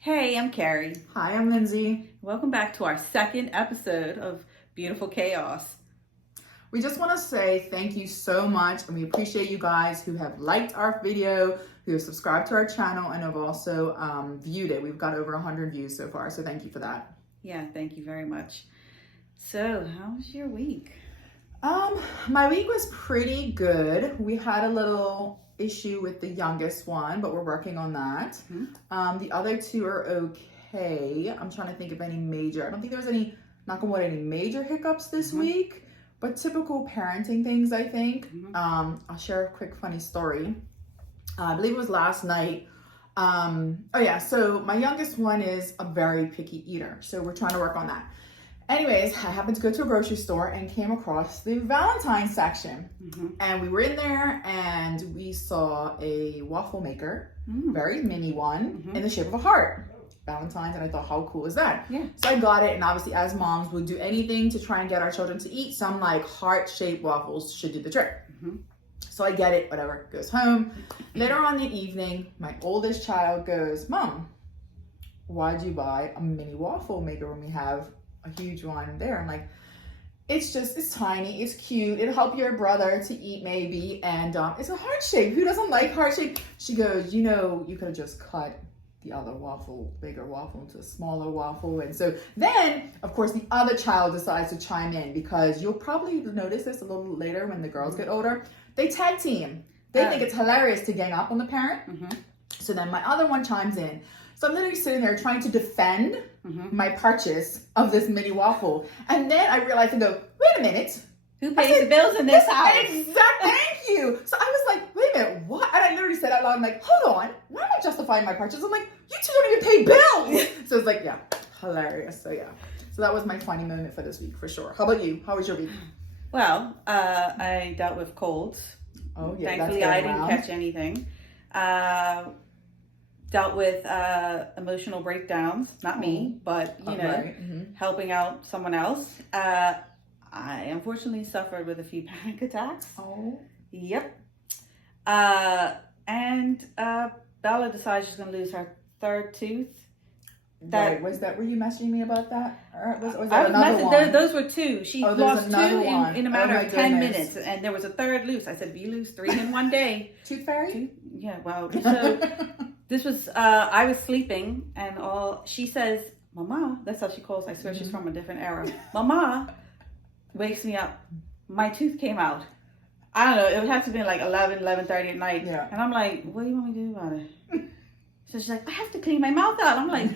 Hey, I'm Kari. Hi, I'm Lindsay. Welcome back to our second episode of Beautiful Chaos. We just want to say thank you so much, and we appreciate you guys who have liked our video, who have subscribed to our channel, and have also viewed it. We've got over 100 views so far, so thank you for that. Yeah, thank you very much. So, how was your week? My week was pretty good. We had a little issue with the youngest one, but we're working on that. The other two are okay. I'm trying to think of any major. I don't think there was any, knock on wood, any major hiccups this week, but typical parenting things, I think. I'll share a quick funny story. I believe it was last night. So my youngest one is a very picky eater, so we're trying to work on that. Anyways, I happened to go to a grocery store and came across the Valentine's section. And we were in there and we saw a waffle maker, very mini one, in the shape of a heart. Valentine's, and I thought, how cool is that? Yeah. So I got it, and obviously as moms, we'll do anything to try and get our children to eat. Some like heart-shaped waffles should do the trick. So I get it, whatever, goes home. Later on in the evening, my oldest child goes, Mom, why'd you buy a mini waffle maker when we have a huge one there? I'm like, it's tiny, it's cute, it'll help your brother to eat maybe, and it's a heart shape. Who doesn't like heart shape? She goes, you could have just cut the other waffle, bigger waffle, into a smaller waffle. And so then, of course, the other child decides to chime in, because you'll probably notice this a little later when the girls get older. They tag team. They think it's hilarious to gang up on the parent. So then my other one chimes in. So I'm literally sitting there trying to defend my purchase of this mini waffle. And then I realized and go, wait a minute. Who pays the bills in this house? Exactly. Thank you. So I was like, wait a minute, what? And I literally said out loud, I'm like, hold on. Why am I justifying my purchase? I'm like, you two don't even pay bills. So it's like, yeah, hilarious. So yeah. So that was my funny moment for this week, for sure. How about you? How was your week? Well, I dealt with colds. Oh, yeah. Thankfully, I didn't catch anything. Dealt with emotional breakdowns. Not me, but, helping out someone else. I unfortunately suffered with a few panic attacks. Oh. Yep. And Bella decides she's going to lose her third tooth. Right. Were you messaging me about that? Or was that another one? Those were two. She lost two in a matter of 10 goodness. minutes. And there was a third loose. I said, you lose 3 in one day. Tooth fairy? Yeah, well, so this was, I was sleeping and she says, Mama, that's how she calls. I swear she's from a different era. Mama wakes me up. My tooth came out. I don't know. It would have to be like 11:30 at night. Yeah. And I'm like, what do you want me to do about it? So she's like, I have to clean my mouth out. I'm like,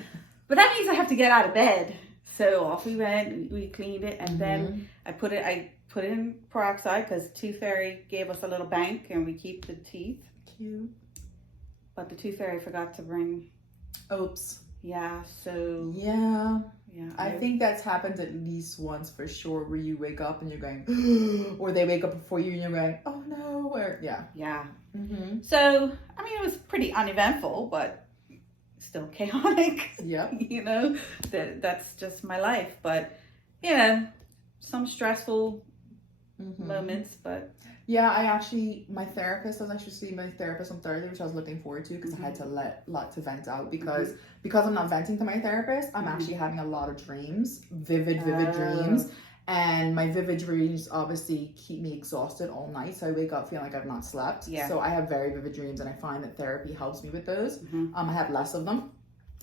but that means I have to get out of bed. So off we went. We cleaned it, and then I put it in peroxide because Tooth Fairy gave us a little bank, and we keep the teeth. Cute. But the Tooth Fairy forgot to bring. Oops. Yeah. So. Yeah. I think that's happened at least once for sure, where you wake up and you're going, or they wake up before you and you're going, oh no, or yeah. So I mean, it was pretty uneventful, but still chaotic. Yeah. That's just my life. But some stressful moments, but. Yeah, my therapist, I was actually seeing my therapist on Thursday, which I was looking forward to, because I had to let lots of vent out, because I'm not venting to my therapist, I'm actually having a lot of dreams, vivid dreams. And my vivid dreams obviously keep me exhausted all night. So I wake up feeling like I've not slept. Yeah. So I have very vivid dreams, and I find that therapy helps me with those. I have less of them.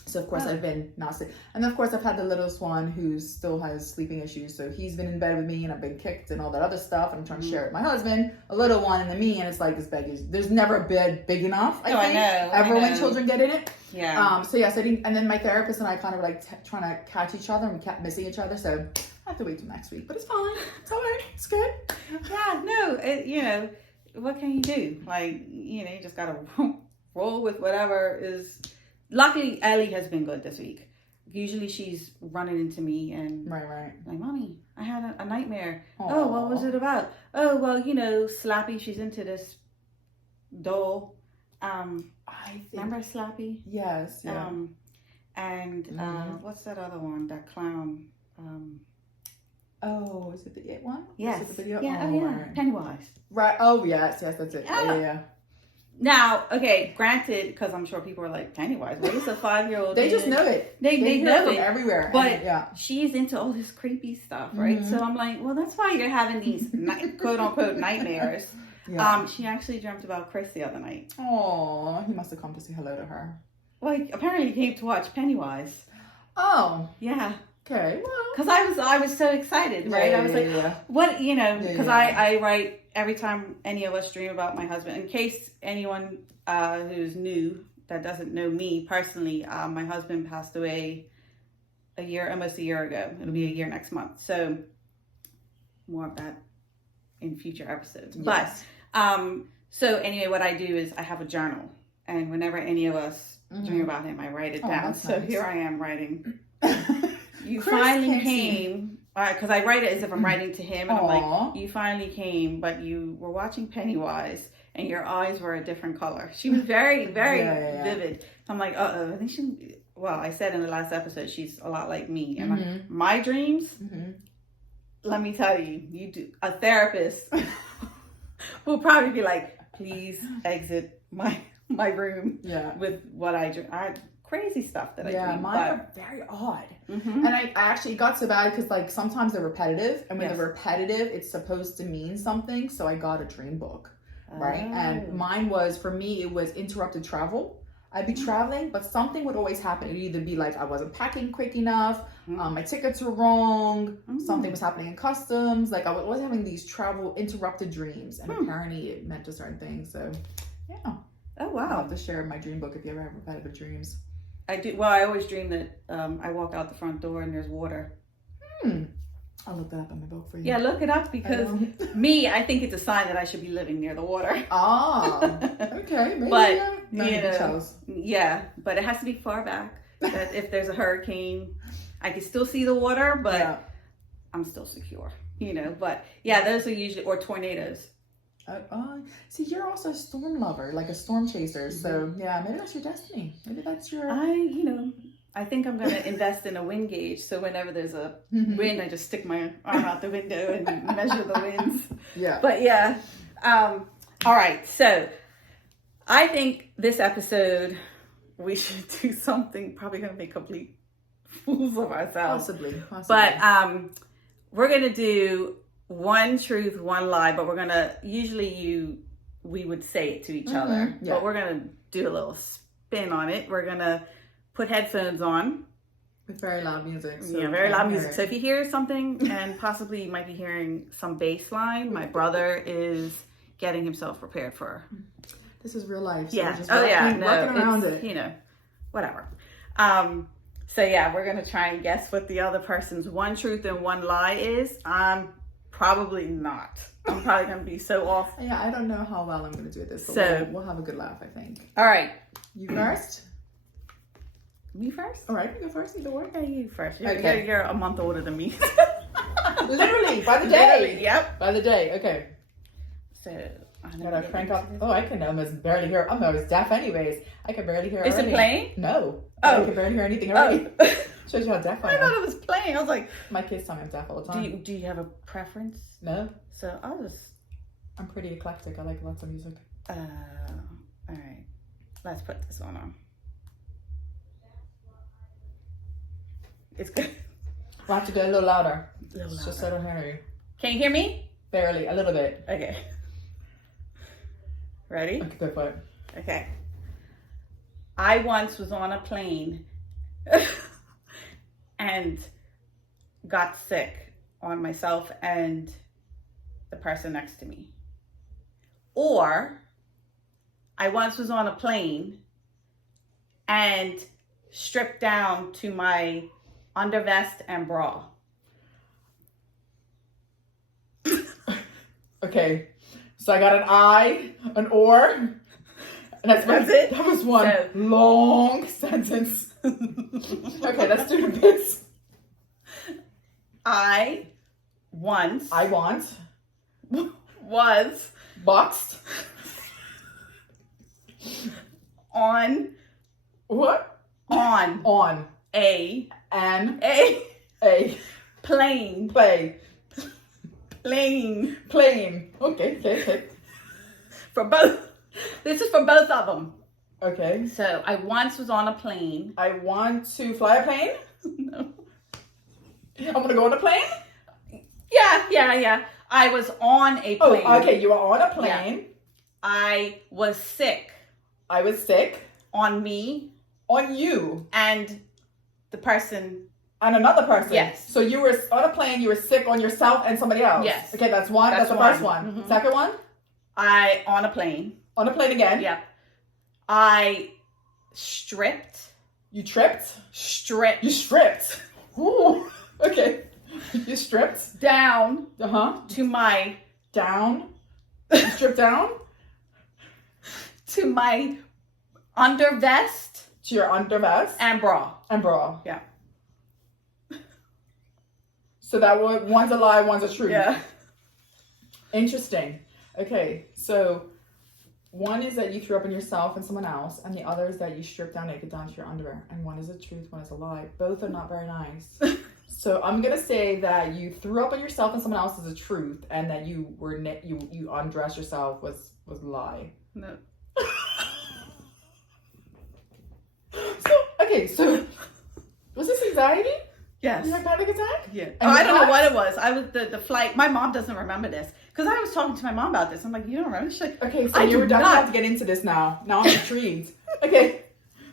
So of course I've been not sleep. And of course I've had the littlest one who still has sleeping issues. So he's been in bed with me, and I've been kicked and all that other stuff. And I'm trying to share it with my husband, a little one, and then me. And it's like, there's never a bed big enough, I think, when children get in it. Yeah. So yes, and then my therapist and I kind of like trying to catch each other, and we kept missing each other. So I have to wait till next week, but it's fine. It's all right. It's good. Yeah, no, what can you do? Like, you just got to roll with whatever is. Luckily, Ellie has been good this week. Usually she's running into me and right. Like, Mommy, I had a nightmare. Aww. Oh, what was it about? Oh, well, Slappy, she's into this doll. Remember Slappy? Yes. Yeah. What's that other one? That clown. Oh, is it the It one? Yes. Is it the video? Yeah. Right. Pennywise. Right. Oh, yes. That's it. Yeah. Now, okay, granted, because I'm sure people are like, Pennywise, what is a 5-year-old? They just know it. They hear know it from it. everywhere. But and, yeah. she's into all this creepy stuff, right? So I'm like, well, that's why you're having these quote unquote nightmares. Yeah. She actually dreamt about Chris the other night. Oh, he must have come to say hello to her. Well, apparently he came to watch Pennywise. Oh. Yeah. Okay. Well. Because I was so excited, right? I was like, what, you know, because I write every time any of us dream about my husband. In case anyone who's new that doesn't know me personally, my husband passed away almost a year ago. It'll be a year next month. So more of that in future episodes. Yes. But so anyway, what I do is I have a journal, and whenever any of us dream about him, I write it down. So nice. here I am writing. You Chris finally came, because I write it as if I'm writing to him, and Aww. I'm like, you finally came, but you were watching Pennywise, and your eyes were a different color. She was very, very vivid. So I'm like, I think I said in the last episode, she's a lot like me. And my dreams, let me tell you, you do a therapist will probably be like, please exit my room with what I dream. Crazy stuff that I dream. Yeah, mine are very odd. And I actually got so bad because like sometimes they're repetitive, and when they're repetitive, it's supposed to mean something. So I got a dream book, right? And mine was, for me, it was interrupted travel. I'd be traveling, but something would always happen. It'd either be like I wasn't packing quick enough, my tickets were wrong, something was happening in customs. Like I was always having these travel interrupted dreams, and apparently it meant a certain thing. So yeah. Oh wow. I'll have to share my dream book if you ever have repetitive dreams. I do. Well, I always dream that I walk out the front door and there's water. I'll look that up in my book for you. Yeah, look it up, because I think it's a sign that I should be living near the water. Ah, okay. Maybe, but yeah, but it has to be far back. That if there's a hurricane, I can still see the water, but I'm still secure. You know, but yeah, those are usually, or tornadoes. See, you're also a storm lover, like a storm chaser. So yeah, maybe that's your destiny. Maybe that's your. I think I'm gonna invest in a wind gauge. So whenever there's a wind, I just stick my arm out the window and measure the winds. Yeah. But yeah. All right. So I think this episode we should do something probably gonna make complete fools of ourselves. Possibly. But we're gonna do one truth, one lie, but we're gonna we would say it to each other, but we're gonna do a little spin on it. We're gonna put headphones on with very loud music. So very loud music. So if you hear something, and possibly you might be hearing some bass line, my brother is getting himself prepared for. This is real life. So yeah. We're just working around it. You know, whatever. So yeah, we're gonna try and guess what the other person's one truth and one lie is. Probably not. I'm probably going to be so off. Yeah, I don't know how well I'm going to do this. But so we'll have a good laugh, I think. All right. You first? Me first? All right, you go first. Either way. Yeah, you first. You're a month older than me. Literally, by the day. Literally, yep. By the day, okay. So, I'm going to crank up. Oh, I can almost barely hear. I'm almost deaf anyways. I can barely hear. Is it playing? No. I can barely hear anything already. Shows you how deaf I am. I thought it was playing. I was like, my kids tell me I'm deaf all the time. Do you have a preference? No. So I'm pretty eclectic. I like lots of music. All right. Let's put this one on. It's good. We'll have to go a little louder. Just so I don't hear you. Can you hear me? Barely. A little bit. Okay. Ready? Okay, go for it. Okay. I once was on a plane and got sick on myself and the person next to me. Or I once was on a plane and stripped down to my undervest and bra. Okay, so I got an I, an or, and that's it? That was one long sentence. Okay, let's do the bits. I want was boxed on what? On a plane. Plane. Okay. For both This is for both of them. Okay. So I once was on a plane. I want to fly a plane. No. I'm gonna go on a plane. Yeah. I was on a plane. Oh, okay. You were on a plane. Yeah. I was sick. I was sick. On me. On you. And the person. And another person. Yes. So you were on a plane. You were sick on yourself and somebody else. Yes. Okay, that's one. That's the first one. Mm-hmm. Second one. I on a plane. On a plane again. Yeah. I stripped. You tripped. Stripped. You stripped. Ooh. Okay. You stripped down. To my down. You stripped down to my undervest. To your undervest and bra. And bra. Yeah. So that was one's a lie, one's a truth. Yeah. Interesting. Okay, so one is that you threw up on yourself and someone else, and the other is that you stripped down naked down to your underwear. And one is a truth, one is a lie. Both are not very nice. So I'm gonna say that you threw up on yourself and someone else is a truth, and that you were you undressed yourself was a lie. No. So was this anxiety? Yes. You had a panic attack? Yeah. Oh, I don't know what it was. I was the flight. My mom doesn't remember this because I was talking to my mom about this. I'm like, you don't remember? She's like, okay, so you were definitely have to get into this now. Now I'm intrigued. Okay.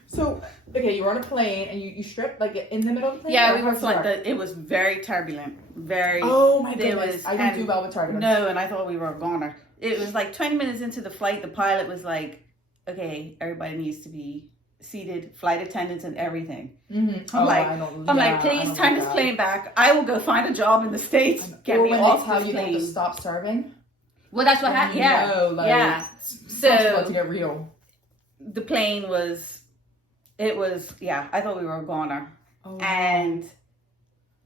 So, you were on a plane and you stripped like in the middle of the plane? Yeah, we were flying. It was very turbulent. Very. Oh my goodness. I don't do well with turbulence. No, and I thought we were a goner. It was like 20 minutes into the flight, the pilot was like, okay, everybody needs to be seated, flight attendants and everything. Mm-hmm. I'm like, please turn this plane back. I will go find a job in the States. Get me off this plane. When they to stop serving. Well, that's what happened. Yeah. So about to get real. The plane was, I thought we were a goner. Oh, and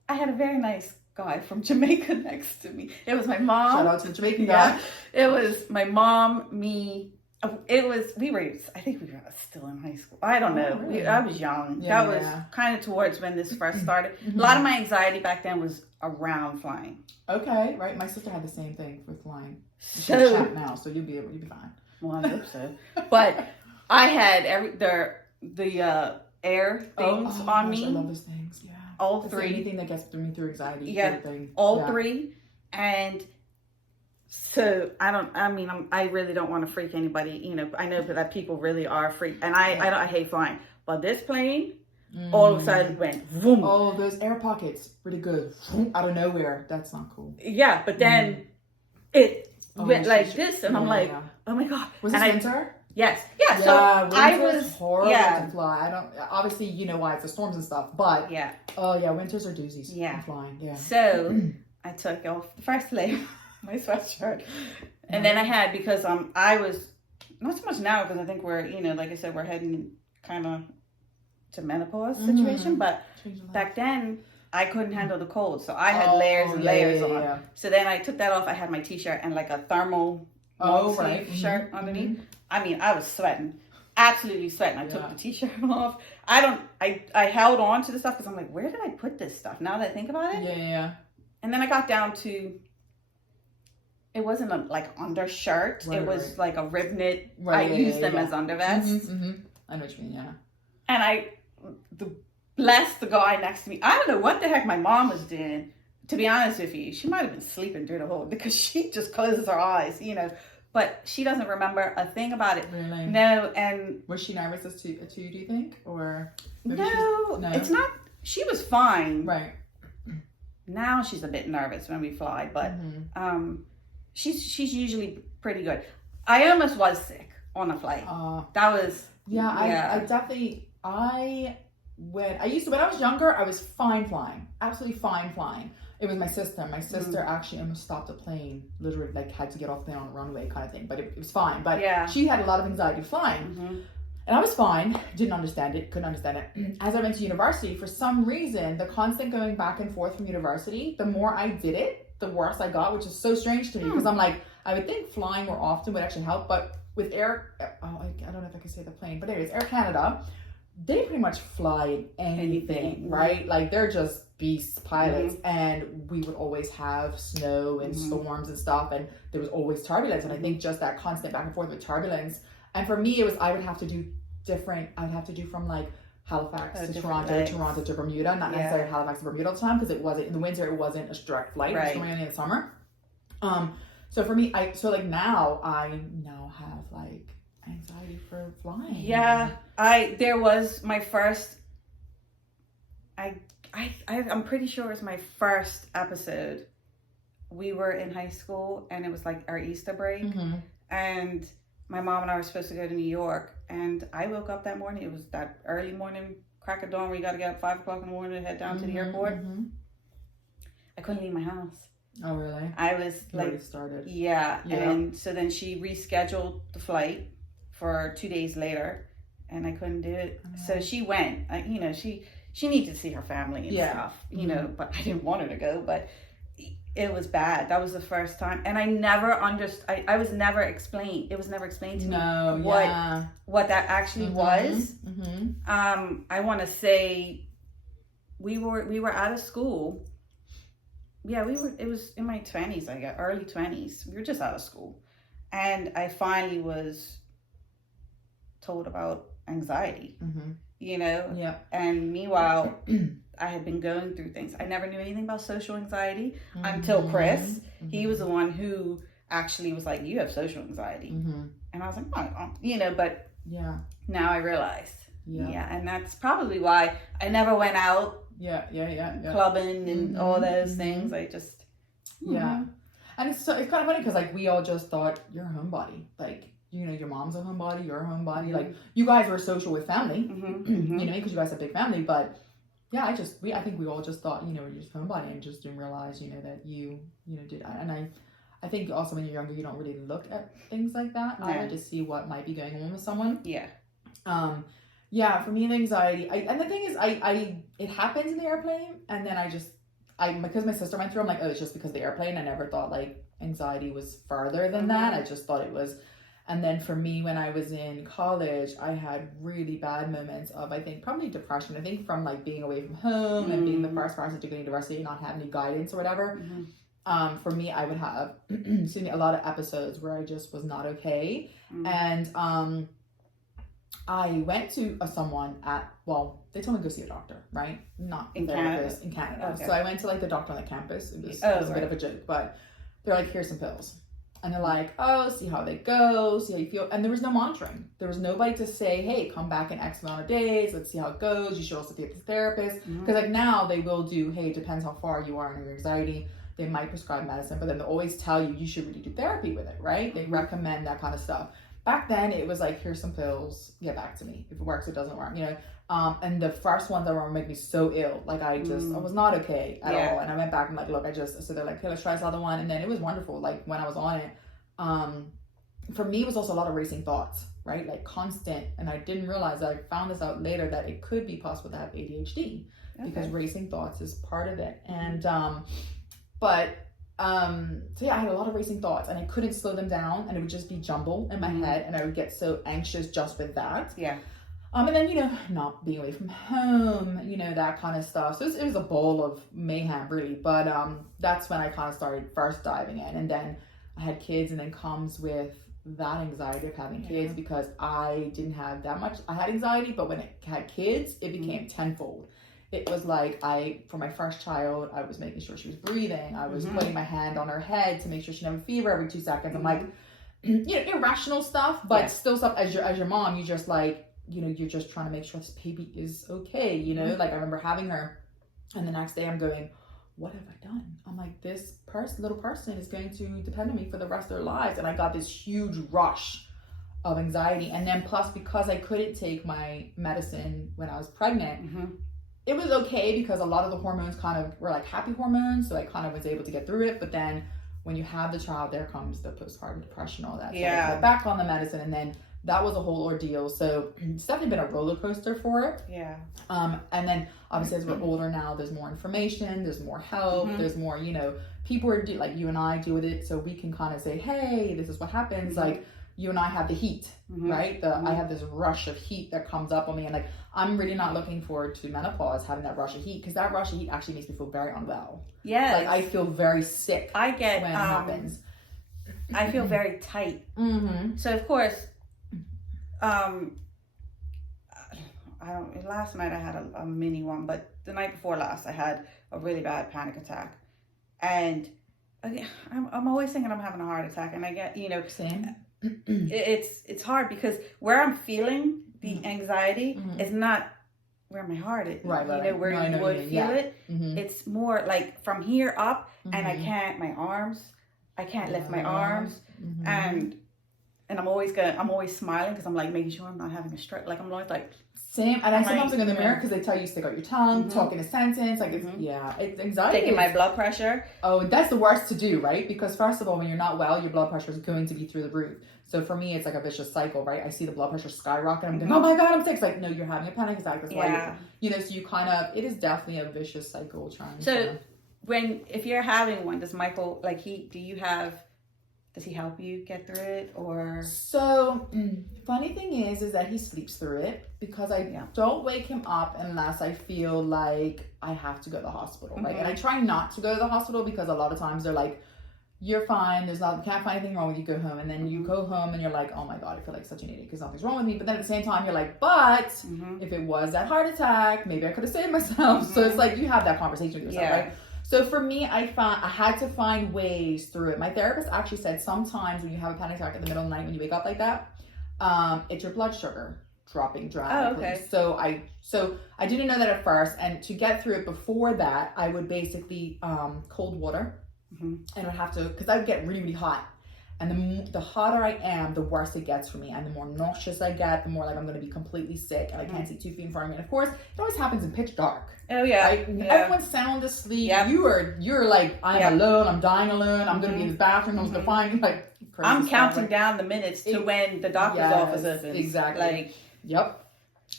I had a very nice guy from Jamaica next to me. It was my mom. Shout out to the Jamaican guy. It was my mom, me. I think we were still in high school. I don't know. Really? I was young. Yeah, that was kind of towards when this first started. A lot of my anxiety back then was around flying. Okay, right. My sister had the same thing with flying. She's chat now, so you'll be fine. Well, I hope so. But I had the air things on me. I love those things. Yeah. All That's three. Anything that gets me through anxiety. Yeah. All three. And so I really don't want to freak anybody. I know that people really are freak, and I hate flying. But this plane, all of a sudden went boom. Oh, those air pockets, pretty good. Out of nowhere. That's not cool. Yeah, but then it went like this, and I'm like, oh my god. Was this winter? Yes. Yeah. So I was horrible to fly. I don't. Obviously, you know why, it's the storms and stuff. But yeah. Oh yeah, winters are doozies. Yeah. Flying. Yeah. So I took off the first layer, my sweatshirt, and then I had because I was not so much now because I think we're like I said we're heading kind of to menopause situation, but back then I couldn't handle the cold, so I had layers and layers on. Yeah. So then I took that off. I had my t-shirt and like a thermal sleeve shirt underneath. I mean, I was sweating, absolutely sweating. I took the t-shirt off. I held on to the stuff because I'm like, where did I put this stuff? Now that I think about it. Yeah. And then I got down to, it wasn't a undershirt. It was like a rib knit. I used them as undervests. I know what you mean, yeah. And bless the guy next to me. I don't know what the heck my mom was doing. To be honest with you, she might have been sleeping through the whole, because she just closes her eyes, but she doesn't remember a thing about it. Really? No, and was she nervous as to you, do you think? Or no, it's not. She was fine. Right. Now she's a bit nervous when we fly, but she's usually pretty good. I almost was sick on a flight. That was I definitely when I was younger, I was fine flying, absolutely fine flying. It was my sister. My sister actually almost stopped a plane, literally had to get off there on a runway kind of thing. But it was fine. But she had a lot of anxiety flying. And I was fine, didn't understand it, couldn't understand it. As I went to university, for some reason, the constant going back and forth from university, the more I did it, the worse I got, which is so strange to me. Because I'm like, I would think flying more often would actually help. But with I don't know if I can say the plane, but anyways, Air Canada, they pretty much fly anything, right? Like they're just beast pilots, and we would always have snow and storms and stuff, and there was always turbulence. And I think just that constant back and forth with turbulence And for me, it was, I would have to do from like Halifax to Toronto, Toronto to Bermuda, not necessarily Halifax to Bermuda all the time, because it wasn't, in the winter, it wasn't a direct flight. It was only in the summer. So for me, I now have like anxiety for flying. Yeah, there was my first, I'm pretty sure it was my first episode. We were in high school and it was like our Easter break, and my mom and I were supposed to go to New York, and I woke up that morning. It was that early morning, crack of dawn, where you got to get up 5 o'clock in the morning to head down to the airport. I couldn't leave my house. Oh, really? I was like, started. Yeah. And so then she rescheduled the flight for 2 days later, and I couldn't do it. So she went. She needed to see her family and stuff, you know, but I didn't want her to go. But it was bad. That was the first time, and I never understood. I was never explained. It was never explained to me what that actually was. I want to say we were out of school. Yeah, it was in my 20s, I guess, early 20s. We were just out of school. And I finally was told about anxiety, you know? Yeah. And meanwhile, I had been going through things. I never knew anything about social anxiety until Chris. He was the one who actually was like, you have social anxiety. And I was like, oh, you know, but now I realized. Yeah. And that's probably why I never went out. Clubbing and all those things. I just and it's kind of funny because like we all just thought you're a homebody, like, you know, your mom's a homebody, you're a homebody, like you guys were social with family, you know, because you guys have a big family, but I think we all just thought, you know, you're just a homebody, and just didn't realize, you know, that you did. And I think also when you're younger, you don't really look at things like that either to see what might be going on with someone. For me, the anxiety, and the thing is, it happens in the airplane, and then because my sister went through, I'm like, oh, it's just because of the airplane. I never thought like anxiety was further than that. I just thought it was. And then for me, when I was in college, I had really bad moments of, I think, probably depression. I think from like being away from home and being the first person to go to university and not having any guidance or whatever. For me, I would have, a lot of episodes where I just was not okay. And I went to someone they told me to go see a doctor, right? Not in Canada. In Canada. Okay. So I went to like the doctor on the campus. It was a bit of a joke, but they're like, here's some pills. And they're like, oh, see how they go, see how you feel. And there was no monitoring. There was nobody to say, hey, come back in X amount of days. Let's see how it goes. You should also see a therapist. Because like now they will do, hey, it depends how far you are in your anxiety. They might prescribe medicine, but then they always tell you should really do therapy with it, right? They recommend that kind of stuff. Back then, it was like, here's some pills, get back to me. If it works, it doesn't work, you know? And the first ones that were make me so ill. Like, I was not okay at all. And I went back and like, look, so they're like, okay, let's try this other one. And then it was wonderful. Like, when I was on it, for me, it was also a lot of racing thoughts, right? Like, constant. And I didn't realize, I found this out later, that it could be possible to have ADHD because racing thoughts is part of it. And, so I had a lot of racing thoughts, and I couldn't slow them down, and it would just be jumble in my head, and I would get so anxious just with that. And then, you know, not being away from home, you know, that kind of stuff. So it was a bowl of mayhem, really. But that's when I kind of started first diving in, and then I had kids, and then comes with that anxiety of having kids, because I didn't have that much. I had anxiety, but when I had kids, it became tenfold. It was like for my first child, I was making sure she was breathing. I was putting my hand on her head to make sure she didn't have a fever every 2 seconds. I'm like, you know, irrational stuff, but still stuff as your mom, you just like, you know, you're just trying to make sure this baby is okay, you know? Like, I remember having her, and the next day I'm going, what have I done? I'm like, this little person is going to depend on me for the rest of their lives. And I got this huge rush of anxiety. And then plus, because I couldn't take my medicine when I was pregnant, it was okay because a lot of the hormones kind of were like happy hormones. So I kind of was able to get through it. But then when you have the child, there comes the postpartum depression, all that. So I go back on the medicine, and then that was a whole ordeal. So it's definitely been a roller coaster for it. And then obviously as we're older now, there's more information, there's more help, there's more, you know, people are like you and I deal with it. So we can kind of say, hey, this is what happens. Like, you and I have the heat, right? I have this rush of heat that comes up on me, and like, I'm really not looking forward to menopause, having that rush of heat, because that rush of heat actually makes me feel very unwell. Like, I feel very sick when it happens. I feel very tight. So of course, last night I had a mini one, but the night before last I had a really bad panic attack. And I'm always thinking I'm having a heart attack, and I get, Same. it's hard because where I'm feeling the anxiety is not where my heart is, right. where no, you would feel it. Mm-hmm. It's more like from here up, and I can't lift my arms, and I'm always smiling because I'm like making sure I'm not having a stroke. Like I'm always like. Same, and I sometimes look in the mirror because they tell you to stick out your tongue, talk in a sentence, like it's anxiety. Taking my blood pressure. Oh, that's the worst to do, right? Because first of all, when you're not well, your blood pressure is going to be through the roof. So for me, it's like a vicious cycle, right? I see the blood pressure skyrocket. I'm going, oh my God, I'm sick. It's like, no, you're having a panic attack. That's why, so you kind of, it is definitely a vicious cycle trying. So if you're having one, does Michael, does he help you get through it, or? So, funny thing is that he sleeps through it because I don't wake him up unless I feel like I have to go to the hospital, right? And I try not to go to the hospital because a lot of times they're like, you're fine, can't find anything wrong with you, go home. And then you go home and you're like, oh my God, I feel like such an idiot because nothing's wrong with me. But then at the same time, you're like, but if it was that heart attack, maybe I could have saved myself. So it's like, you have that conversation with yourself, right? So for me, I had to find ways through it. My therapist actually said sometimes when you have a panic attack in the middle of the night, when you wake up like that, it's your blood sugar dropping dramatically. Oh, okay. So I didn't know that at first. And to get through it before that, I would basically cold water. And I would have to, because I would get really, really hot. And the hotter I am, the worse it gets for me. And the more nauseous I get, the more like I'm going to be completely sick and I can't see 2 feet in front of me. And of course, it always happens in pitch dark. Oh yeah. Everyone's sound asleep. Yep. You're like, I'm alone. I'm dying alone. I'm going to be in the bathroom. I'm going to find like. I'm counting down the minutes to when the doctor's office opens. Exactly. Yep.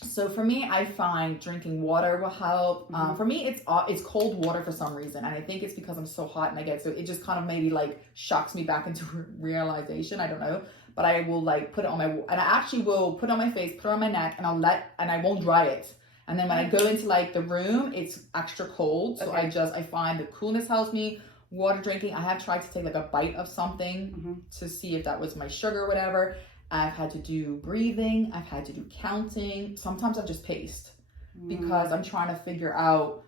So for me, I find drinking water will help. For me, it's cold water for some reason, and I think it's because I'm so hot and it just kind of maybe like shocks me back into realization. I don't know, but I will like put it on and I actually will put it on my face, put it on my neck, and I won't dry it. And then when I go into like the room, it's extra cold. So I find the coolness helps me. Water drinking, I have tried to take like a bite of something to see if that was my sugar or whatever. I've had to do breathing. I've had to do counting. Sometimes I've just paced because I'm trying to figure out,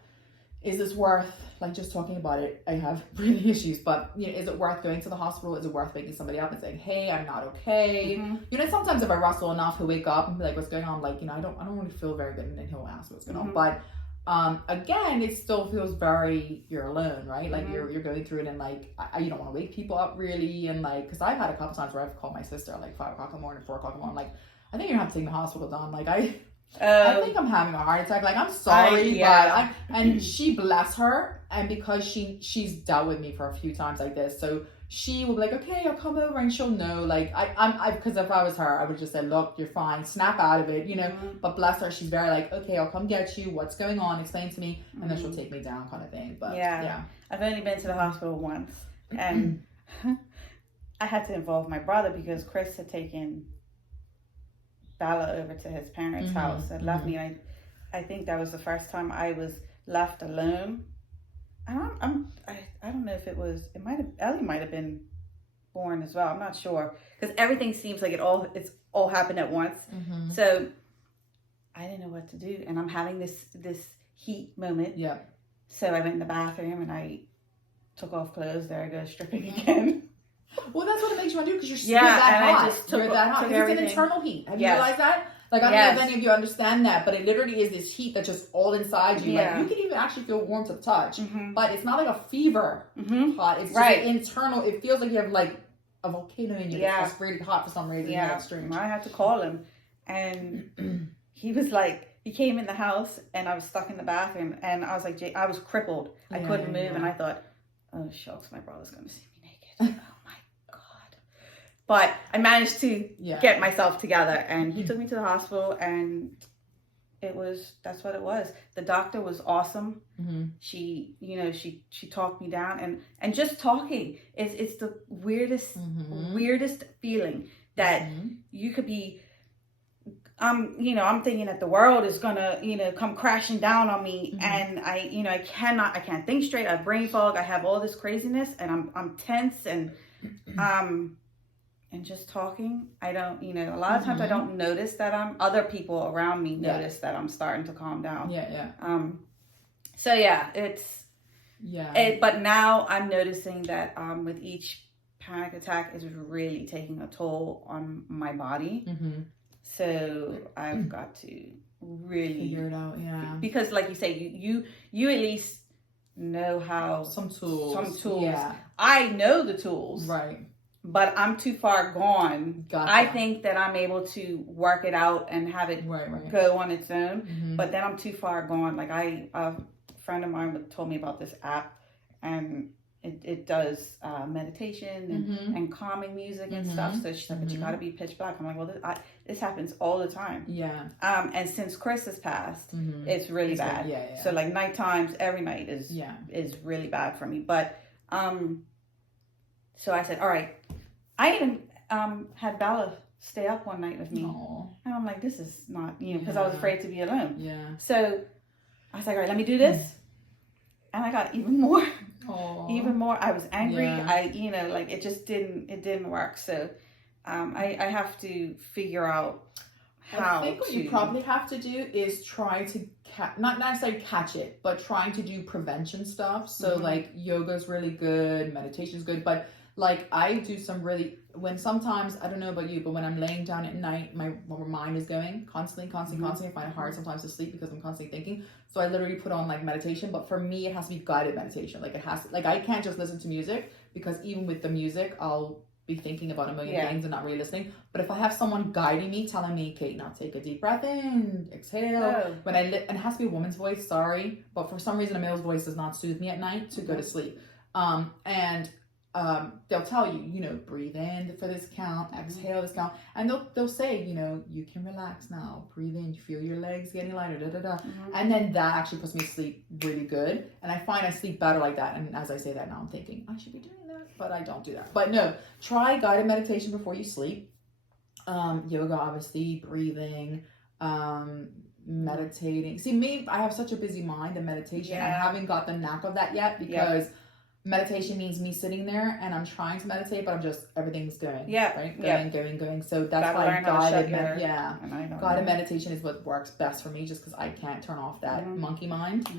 is this worth, like just talking about it, I have breathing issues, but is it worth going to the hospital? Is it worth waking somebody up and saying, hey, I'm not okay? Sometimes if I rustle enough, he'll wake up and be like, what's going on? Like, I don't really feel very good. And then he'll ask what's going on. But again, it still feels very, you're alone, right? Like you're going through it and like, you don't want to wake people up really. And like, cause I've had a couple times where I've called my sister at like 5 o'clock in the morning, 4 o'clock in the morning. Like, I think you're gonna have to take me to the hospital, Dawn. Like I think I'm having a heart attack. Like, I'm sorry, but and she, bless her. And because she's dealt with me for a few times like this. So she will be like, okay, I'll come over and she'll know. Like because if I was her, I would just say, look, you're fine, snap out of it, But bless her, she's very like, okay, I'll come get you. What's going on? Explain to me, and then she'll take me down, kind of thing. But yeah. I've only been to the hospital once, and I had to involve my brother because Chris had taken Bella over to his parents' house and left me. And I think that was the first time I was left alone. And I don't know if Ellie might have been born as well. I'm not sure because everything seems like it's all happened at once. So I didn't know what to do, and I'm having this heat moment. Yeah. So I went in the bathroom and I took off clothes. There I go, stripping again. Well, that's what it makes you want to do because you're that hot. You're that hot because it's an internal heat. Have you realized that? Like, I don't know if any of you understand that, but it literally is this heat that's just all inside you. Like, you can even actually feel warm to the touch, but it's not like a fever hot. It's just internal. It feels like you have like a volcano in you. It's just really hot for some reason. Yeah, it's strange. I had to call him, and he was like, he came in the house, and I was stuck in the bathroom, and I was like, I was crippled. I couldn't move, and I thought, oh shucks, my brother's going to see me naked. But I managed to get myself together, and he took me to the hospital, and that's what it was. The doctor was awesome. She talked me down, and just talking, it's the weirdest feeling that you could be, I'm thinking that the world is gonna, come crashing down on me, and I can't think straight. I have brain fog. I have all this craziness, and I'm tense, and and just talking, I don't, a lot of times I don't notice that other people around me notice that I'm starting to calm down. So yeah, but now I'm noticing that with each panic attack is really taking a toll on my body. So I've got to really figure it out. Because like you say, you at least know how some tools. I know the tools, right, but I'm too far gone. Gotcha. I think that I'm able to work it out and have it go on its own, but then I'm too far gone. Like a friend of mine told me about this app, and it does meditation and calming music and stuff. So she said, but you got to be pitch black. I'm like, well, this happens all the time. And since Chris has passed, it's really bad. So like night times, every night is really bad for me. But so I said, all right. I even had Bella stay up one night with me. Aww. And I'm like, this is not, because I was afraid to be alone. So I was like, all right, let me do this. And I got even more. Even more. I was angry. It just didn't work. So I have to figure out how. I think what you probably have to do is try to not necessarily catch it, but trying to do prevention stuff. So like yoga's really good, meditation's good, but like I do some when sometimes, I don't know about you, but when I'm laying down at night, my mind is going constantly. I find it hard sometimes to sleep because I'm constantly thinking. So I literally put on like meditation, but for me, it has to be guided meditation. Like I can't just listen to music, because even with the music, I'll be thinking about a million things and not really listening. But if I have someone guiding me, telling me, Kate, now take a deep breath in, exhale. And it has to be a woman's voice, sorry. But for some reason, a male's voice does not soothe me at night to go to sleep. They'll tell you, breathe in for this count, exhale this count, and they'll say, you can relax now, breathe in, feel your legs getting lighter, and then that actually puts me to sleep really good, and I find I sleep better like that. And as I say that now, I'm thinking I should be doing that, but I don't do that. But no, try guided meditation before you sleep. Yoga, obviously, breathing, meditating. See, me, I have such a busy mind, and meditation, I haven't got the knack of that yet, because meditation means me sitting there and I'm trying to meditate, but everything's going. Right? Going. So that's why guided meditation is what works best for me, just because I can't turn off that monkey mind.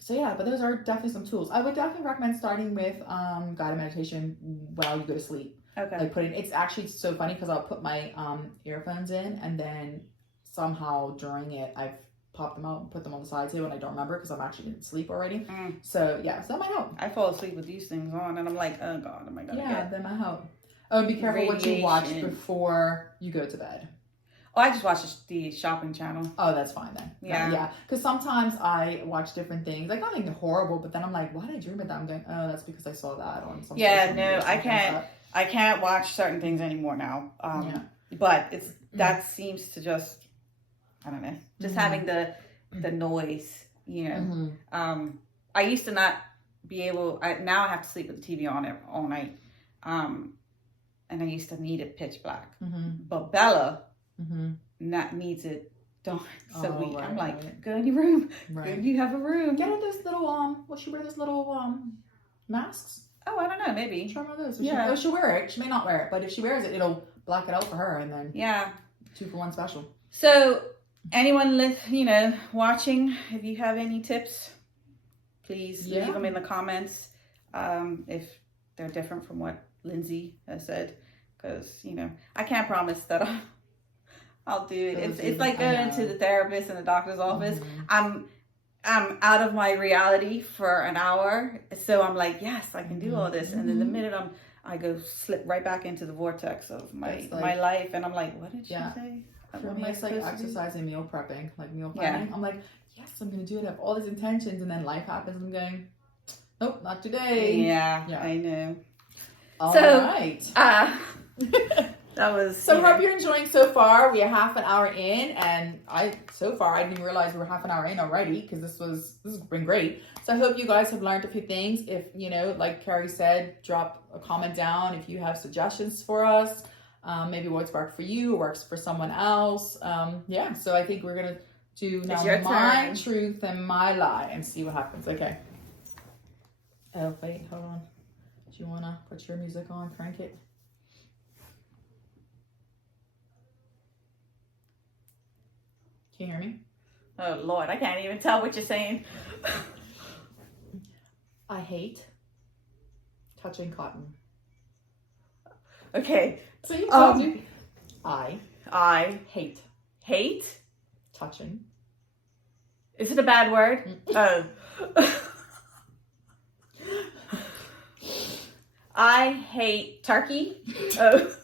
So yeah, but those are definitely some tools. I would definitely recommend starting with guided meditation while you go to sleep. Okay. Like it's actually so funny, because I'll put my earphones in, and then somehow during it I've pop them out and put them on the side table, and I don't remember because I'm actually in sleep already. So yeah, so that might help. I fall asleep with these things on, and I'm like, oh God, am I gonna get? That might help. Oh, and be careful what you watch before you go to bed. Oh, I just watch the shopping channel. Oh, that's fine then. Yeah. Because sometimes I watch different things, like nothing horrible, but then I'm like, why did I dream of that? I'm going, oh, that's because I saw that on something. I can't watch certain things anymore now. But that seems to just, I don't know, just having the noise, I used to not be able, now I have to sleep with the TV on it all night. And I used to need it pitch black. But Bella not needs it dark. So I'm like, go in your room. Right. You have a room. Get her those little, will she wear those little masks? Oh, I don't know, maybe. Try one of those. She'll wear it. She may not wear it, but if she wears it, it'll black it out for her, and then 2-for-1 special. So anyone watching, if you have any tips, please leave them in the comments, if they're different from what Lindsay has said, because I can't promise that I'll do it. It's like going to the therapist in the doctor's office. I'm out of my reality for an hour, so I'm like, yes, I can do all this, and then the minute I go slip right back into the vortex of my life, and I'm like, what did she say? For me, it's like exercise and meal prepping, like meal planning. I'm like, yes, I'm going to do it. I have all these intentions, and then life happens. I'm going, nope, not today. Yeah. I know. All right. That was. So hope you're enjoying so far. We are half an hour in, and I didn't even realize we were half an hour in already, because this has been great. So I hope you guys have learned a few things. If like Kari said, drop a comment down if you have suggestions for us. Maybe what's worked for you works for someone else. So I think we're gonna do now my truth and my lie and see what happens. Okay. Oh wait, hold on. Do you want to put your music on, crank it? Can you hear me? Oh, Lord, I can't even tell what you're saying. I hate touching cotton. Okay. So you told you. I hate touching. Is it a bad word? Oh. I hate turkey. Oh.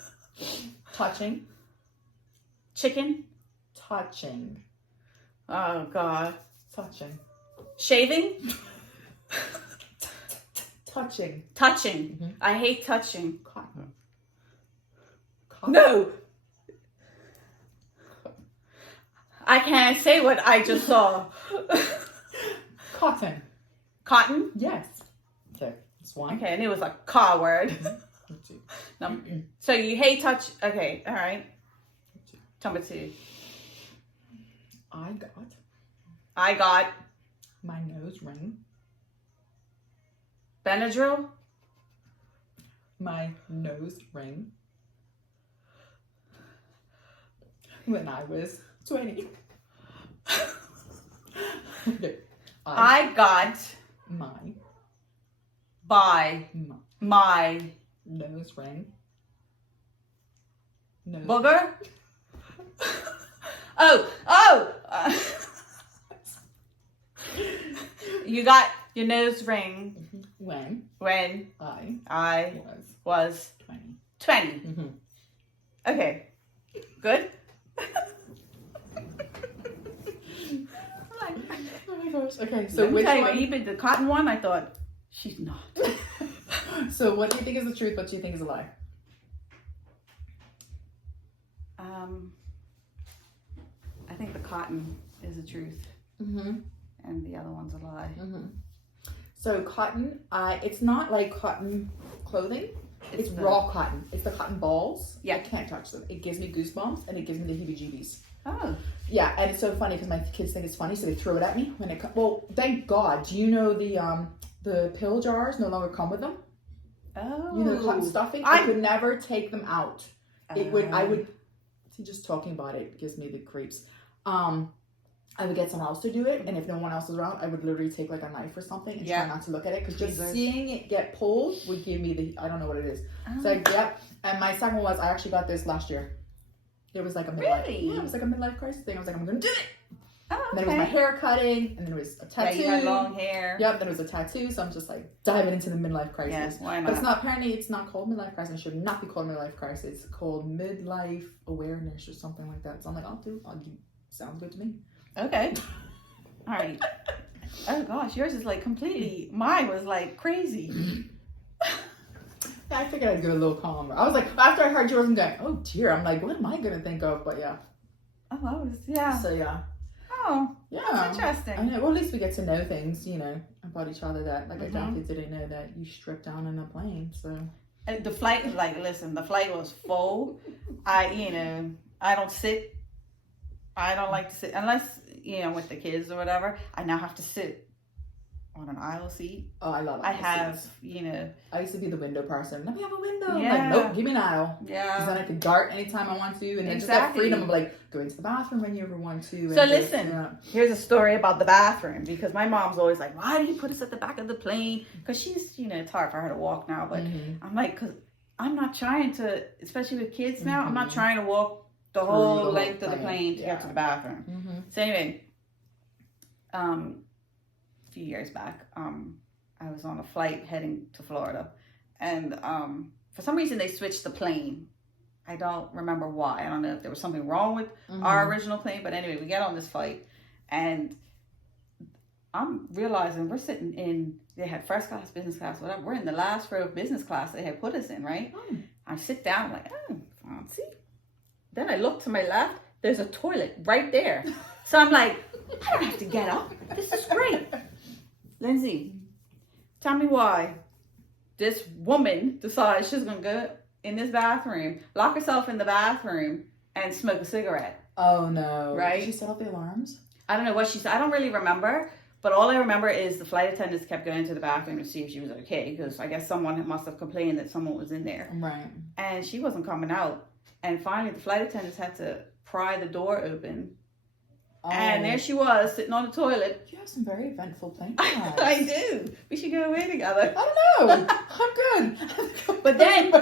Touching. Chicken. Touching. Oh, God. Touching. Shaving. Touching. Touching. Mm-hmm. I hate touching. Cotton. No. I can't say what I just saw. Cotton. Cotton? Yes. Okay, that's one. Okay, and it was a car word. No. So you hate touch. Okay, all right. Number 2. I got my nose ring. Benadryl. My nose ring. When I was 20. Okay. I got my nose ring. booger. You got your nose ring when I was 20. Mm-hmm. Okay, good. Oh my gosh. Okay, so Let me which tell you, one? when you picked the cotton one, I thought she's not. So what do you think is the truth? What do you think is a lie? I think the cotton is the truth, and the other one's a lie. So cotton, it's not like cotton clothing. It's raw cotton. It's the cotton balls. Yeah. I can't touch them. It gives me goosebumps and it gives me the heebie-jeebies. Oh. Yeah, and it's so funny because my kids think it's funny, so they throw it at me when it. Well, thank God. Do you know the pill jars no longer come with them? Oh. You know the cotton stuffing. I could never take them out. It would. I would. See, just talking about it gives me the creeps. I would get someone else to do it, and if no one else was around, I would literally take like a knife or something and try not to look at it, because just seeing it get pulled would give me the, I don't know what it is. So yeah, and my second one was, I actually got this last year. It was like a midlife, yeah, it was like a midlife crisis thing. I was like, I'm gonna do it. Oh, and then it was my hair cutting, and then it was a tattoo. Yeah, you had long hair. Yep, then it was a tattoo. So I'm just like diving into the midlife crisis. Yes, why not? But it's not. Apparently, it's not called midlife crisis. It should not be called midlife crisis. It's called midlife awareness or something like that. So I'm like, I'll do. Sounds good to me. Okay. All right. Oh gosh, yours is like completely. Mine was like crazy. Yeah, I figured I'd go a little calmer. I was like, after I heard yours, I'm going, oh dear. I'm like, what am I gonna think of? But yeah. Oh, I was So yeah. Oh, yeah. That's interesting. I know. Well, at least we get to know things, about each other that, like, I definitely didn't know that you stripped down in a plane. So. And the flight was like, listen, the flight was full. I don't sit. I don't like to sit unless, with the kids or whatever. I now have to sit on an aisle seat. Oh, I love it. I have, I used to be the window person. Let me have a window. Yeah. I'm like, nope, give me an aisle. Yeah. Because then I can dart anytime I want to. And then just that freedom of like, going to the bathroom when you ever want to. So listen, here's a story about the bathroom, because my mom's always like, why do you put us at the back of the plane? Because she's, it's hard for her to walk now. But I'm like, because I'm not trying to, especially with kids now, I'm not trying to walk the whole length of the plane to get to the bathroom. So anyway, a few years back, I was on a flight heading to Florida, and for some reason they switched the plane. I don't remember why. I don't know if there was something wrong with our original plane, but anyway, we get on this flight, and I'm realizing we're sitting in, they had first class, business class, whatever. We're in the last row of business class they had put us in, right? I sit down, I'm like, oh, fancy. Then I look to my left, there's a toilet right there. So I'm like, I don't have to get up. This is great. Lindsay, tell me why this woman decides she's going to go in this bathroom, lock herself in the bathroom, and smoke a cigarette. Oh, no. Right? Did she set off the alarms? I don't know what she said. I don't really remember. But all I remember is the flight attendants kept going to the bathroom to see if she was okay, because I guess someone must have complained that someone was in there. Right. And she wasn't coming out. And finally, the flight attendants had to pry the door open. Oh. And there she was, sitting on the toilet. You have some very eventful plane rides. I do. We should go away together. I don't know. I'm good. But then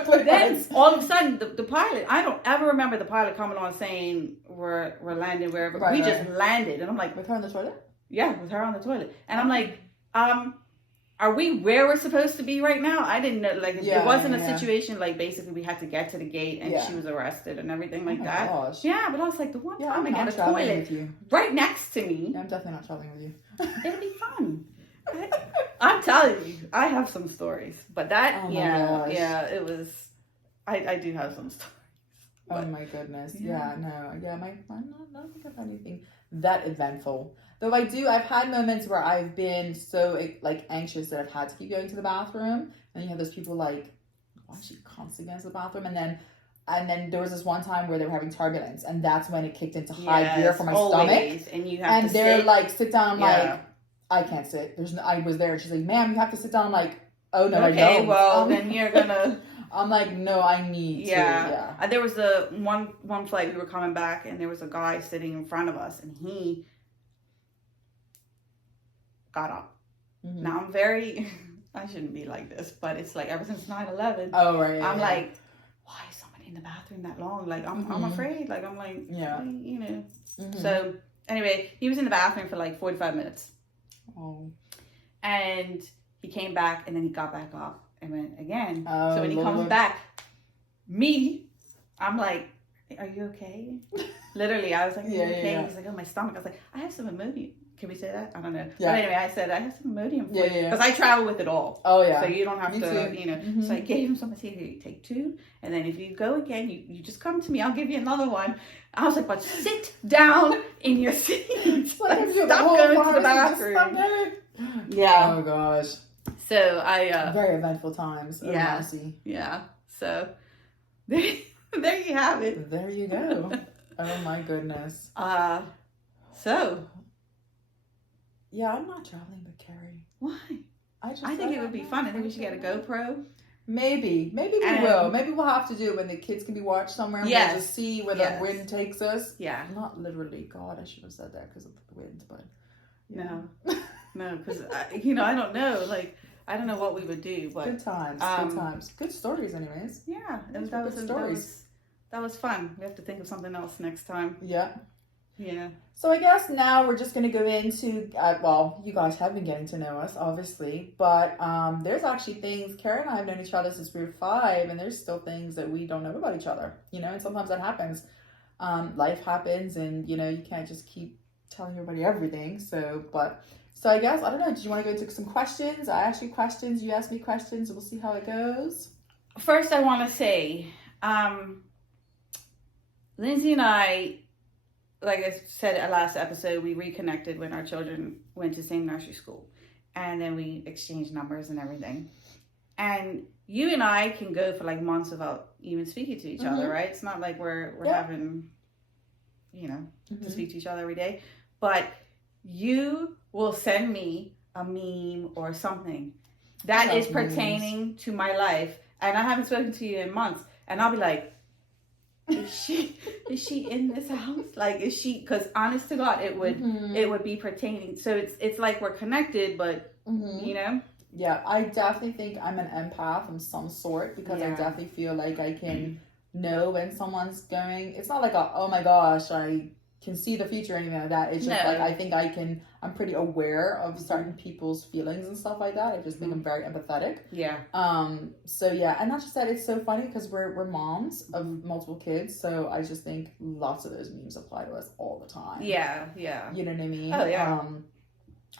all of a sudden, the pilot, I don't ever remember the pilot coming on saying we're landing wherever. We just landed. And I'm like... With her on the toilet? Yeah, with her on the toilet. And I'm like, are we where we're supposed to be right now? I didn't know, like, it wasn't a situation, like, basically we had to get to the gate and she was arrested and everything like that. Gosh. Yeah, but I was like, the one time I get a toilet right next to me. Yeah, I'm definitely not traveling with you. It'll be fun. I'm telling you, I have some stories. But that, it was, I do have some stories. But, oh my goodness. Yeah, I'm not thinking of anything that eventful. Though I've had moments where I've been so like anxious that I've had to keep going to the bathroom. And you have those people like, why is she constantly going to the bathroom? And then there was this one time where they were having turbulence, and that's when it kicked into high gear for my stomach. And you have to they're sit. Like, sit down. I'm like, I can't sit. I was there, and she's like, ma'am, you have to sit down. I'm like, oh no, I don't. Okay, well then you're gonna. I'm like, no, I need to. Yeah. There was a one flight we were coming back, and there was a guy sitting in front of us, and he got up. Mm-hmm. Now I'm very, I shouldn't be like this, but it's like ever since 9/11. Oh right. I'm like, why is somebody in the bathroom that long? Like I'm afraid. Like I'm like, you know. Mm-hmm. So anyway, he was in the bathroom for like 45 minutes. Oh. And he came back, and then he got back up and went again. Oh, so when he comes back, I'm like, are you okay? Literally, I was like, are you okay? Yeah. He's like, oh, my stomach. I was like, I have some Imodium. Can we say that? I don't know. Yeah. But anyway, I said, I have some Imodium for you. Because I travel with it all. Oh, yeah. So you don't have to, you know. Mm-hmm. So I gave him some. I said, here, you take 2. And then if you go again, you just come to me. I'll give you another one. I was like, but sit down in your seat. Like, stop going to the bathroom. Yeah. Oh, gosh. So I... very eventful times. Yeah. Yeah. So there you have it. There you go. Oh, my goodness. So... Yeah, I'm not traveling with Kari. Why? I think it would be fun. I think we should get a GoPro. Maybe we will. Maybe we'll have to do it when the kids can be watched somewhere. And we'll just see where the wind takes us. Yeah. Not literally. God, I should have said that because of the wind, but... Yeah. No, because, I don't know. Like, I don't know what we would do, but... Good times. Good stories, anyways. Yeah. That was fun. We have to think of something else next time. Yeah. Yeah. So I guess now we're just going to go into, you guys have been getting to know us, obviously, but there's actually things, Kari and I have known each other since we were 5, and there's still things that we don't know about each other, and sometimes that happens. Life happens, and, you can't just keep telling everybody everything, so I guess, I don't know, do you want to go into some questions? I ask you questions, you ask me questions, we'll see how it goes. First, I want to say, Lindsay and I, like I said at last episode, we reconnected when our children went to the same nursery school. And then we exchanged numbers and everything. And you and I can go for like months without even speaking to each other, right? It's not like we're having, to speak to each other every day. But you will send me a meme or something that is pertaining to my life. And I haven't spoken to you in months. And I'll be like, is she in this house? Like, is she? Because honest to God, it would be pertaining. So it's like we're connected, but Yeah, I definitely think I'm an empath of some sort because I definitely feel like I can know when someone's going. It's not like oh my gosh, I can see the future or anything like that. It's just like I think I'm pretty aware of certain people's feelings and stuff like that. I just think I'm very empathetic. Yeah. So yeah, and not just that, it's so funny because we're moms of multiple kids, so I just think lots of those memes apply to us all the time. Yeah, yeah. You know what I mean? Oh yeah.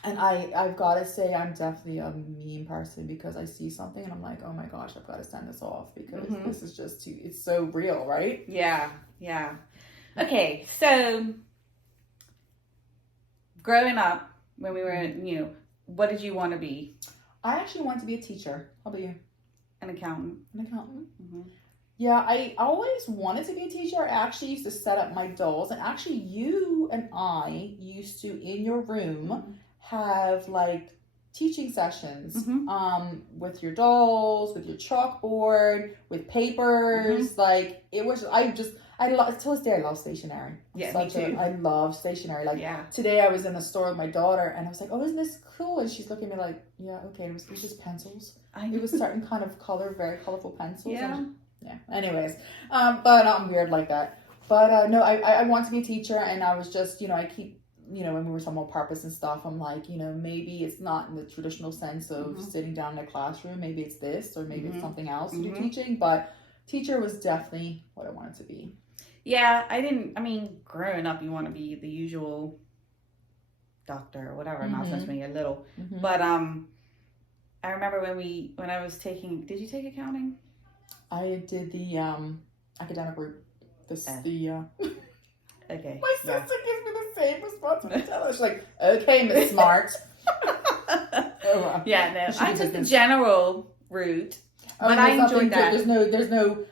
And I've got to say I'm definitely a meme person because I see something and I'm like, oh my gosh, I've got to send this off because this is just it's so real, right? Yeah, yeah. Okay, so growing up, when we were, what did you want to be? I actually want to be a teacher. How about you? An accountant. An accountant? Mm-hmm. Yeah, I always wanted to be a teacher. I actually used to set up my dolls. And actually, you and I used to, in your room, have like teaching sessions Mhm. with your dolls, with your chalkboard, with papers. Like it was, I love, to this day I love stationery. Yeah, me too. I love stationery. Like Yeah. today I was in a store with my daughter and I was like, oh, isn't this cool? And she's looking at me like, yeah, okay. It was just pencils. It was certain kind of color, very colorful pencils. Yeah. Yeah. Anyways, but I'm weird like that. But no, I want to be a teacher, and I was just, I keep, when we were talking about purpose and stuff, I'm like, maybe it's not in the traditional sense of sitting down in a classroom. Maybe it's this, or maybe it's something else to do teaching. But teacher was definitely what I wanted to be. Yeah, growing up, you want to be the usual doctor or whatever nonsense when you're little. But I remember when I was taking, did you take accounting? I did the academic route. Okay. My sister gives me the same response when I tell her. She's like, okay, Miss Smart. Yeah, no, I took the general route, but I enjoyed that. There's no,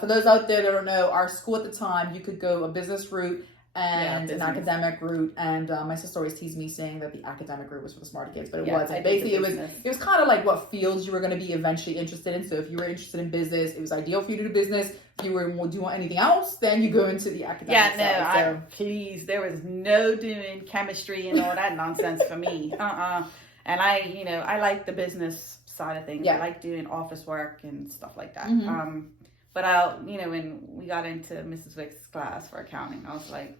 for those out there that don't know, our school at the time, you could go a business route and an academic route, and my sister always teased me saying that the academic route was for the smarter kids, but it wasn't. Basically, it was kind of like what fields you were going to be eventually interested in. So if you were interested in business, it was ideal for you to do business. If you were do you want anything else, then you go into the academic side. Please, there was no doing chemistry and all that nonsense for me. And I like the business side of things. I like doing office work and stuff like that. But when we got into Mrs. Wick's class for accounting, I was like,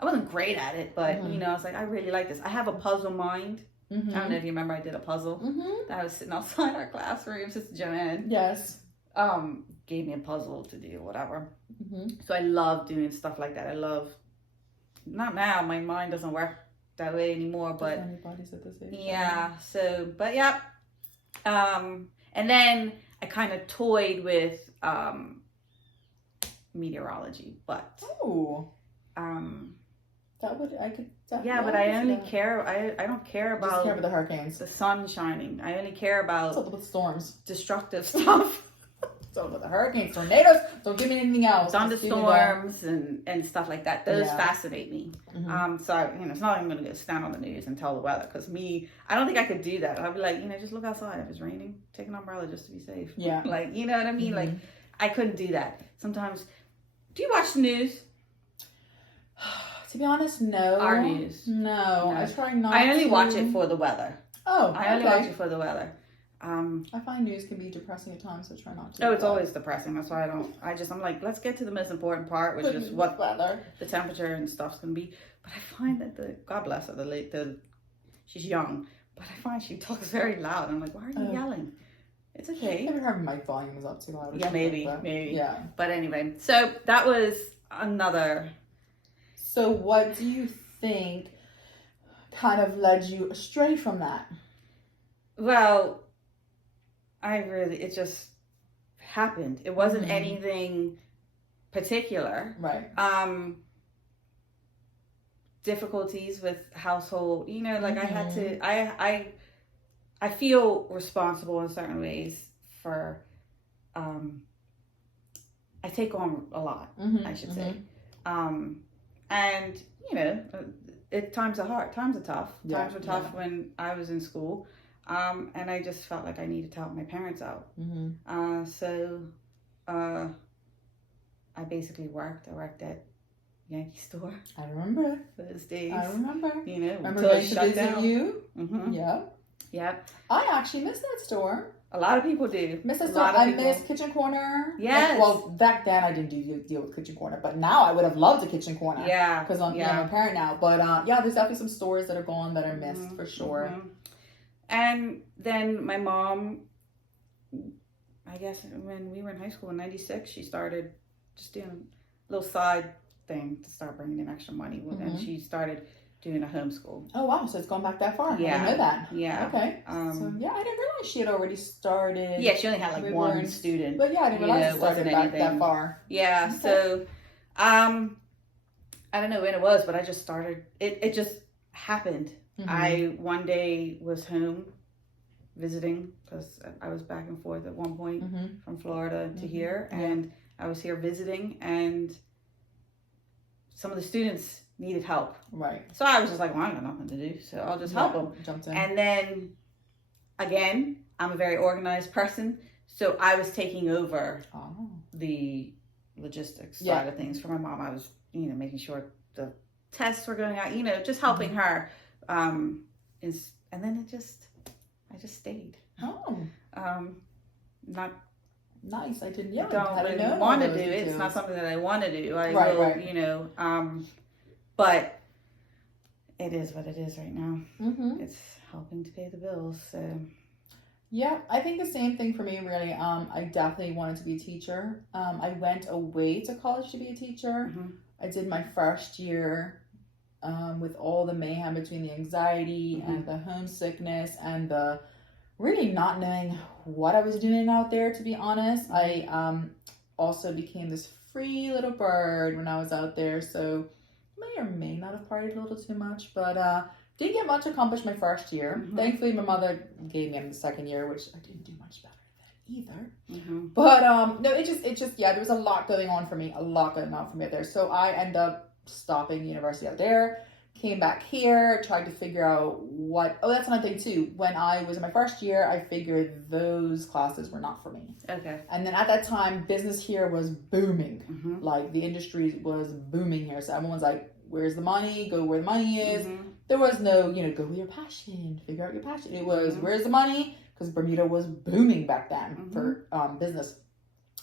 I wasn't great at it, but I was like, I really like this. I have a puzzle mind. I don't know if you remember, I did a puzzle. I was sitting outside our classroom. Sister Joanne, gave me a puzzle to do, whatever. So I love doing stuff like that. I love, not now, my mind doesn't work that way anymore, but anybody's at this age. Yeah. So, but yeah. And then I kind of toyed with meteorology, but but I only care. I don't care about. Just care about the hurricanes, the sun shining. I only care about. It's all about storms, destructive stuff. It's all about the hurricanes, tornadoes. Don't give me anything else. Thunderstorms and stuff like that. Those fascinate me. So it's not like I'm going to go stand on the news and tell the weather, because I don't think I could do that. I'd be like, just look outside. If it's raining, take an umbrella just to be safe. Yeah. Like, you know what I mean? Like, I couldn't do that. Sometimes, do you watch the news? To be honest, no. Our news? No. I try not to. I only watch it for the weather. Oh, I only watch it for the weather. I find news can be depressing at times, so try not to. Oh, it's always depressing. That's why I'm like, let's get to the most important part, which is what the temperature and stuff's going to be. But I find that God bless her, she's young, but I find she talks very loud. I'm like, why are you yelling? It's okay. Maybe her mic volume is up too loud. Yeah, maybe. Yeah. But anyway, so that was another. So what do you think kind of led you astray from that? Well, it just happened. It wasn't anything particular. Right. Difficulties with household, like I had to, I feel responsible in certain ways for, I take on a lot, I should say. And, times are hard. Times are tough. Times were tough when I was in school. And I just felt like I needed to help my parents out. So I basically worked. I worked at Yankee Store. I remember. Those days. I remember. Remember going to visit you? Yeah. Yep. I actually miss that store. A lot of people do. Miss that store. I miss Kitchen Corner. Yes. Well, back then I didn't deal with Kitchen Corner, but now I would have loved a Kitchen Corner. Yeah. Because I'm a parent now. But there's definitely some stores that are gone that I missed for sure. And then my mom, I guess when we were in high school in 96, she started just doing a little side thing to start bringing in extra money. And she started doing a homeschool. Oh, wow. So it's gone back that far. Yeah. I didn't know that. Yeah. Okay. So, I didn't realize she had already started. Yeah, she only had like one student. But yeah, I didn't realize it started back that far. Yeah. Okay. So, I don't know when it was, but I just started. It just happened. I one day was home visiting, because I was back and forth at one point from Florida to here, and I was here visiting, and some of the students needed help. Right. So I was just like, well, I got nothing to do, so I'll just help him. Jumped in. And then, again, I'm a very organized person, so I was taking over the logistics side of things for my mom. I was, making sure the tests were going out, just helping her. And then I just stayed. Oh. Not nice. I didn't. I don't really want to do it. It's not something that I want to do. I will, but it is what it is right now. Mm-hmm. It's helping to pay the bills. So. Yeah, I think the same thing for me, really. I definitely wanted to be a teacher. I went away to college to be a teacher. Mm-hmm. I did my first year with all the mayhem between the anxiety and the homesickness and the really not knowing what I was doing out there, to be honest. I also became this free little bird when I was out there, so may or may not have partied a little too much, but didn't get much accomplished my first year. Mm-hmm. Thankfully, my mother gave me in the second year, which I didn't do much better than either. Mm-hmm. But no, it just there was a lot going on for me, there. So I ended up stopping university out there. Came back here, tried to figure out that's another thing too. When I was in my first year, I figured those classes were not for me. Okay. And then at that time, business here was booming. Mm-hmm. Like the industry was booming here. So everyone's like, where's the money? Go where the money is. Mm-hmm. There was no, go with your passion, figure out your passion. It was, where's the money? Because Bermuda was booming back then for business.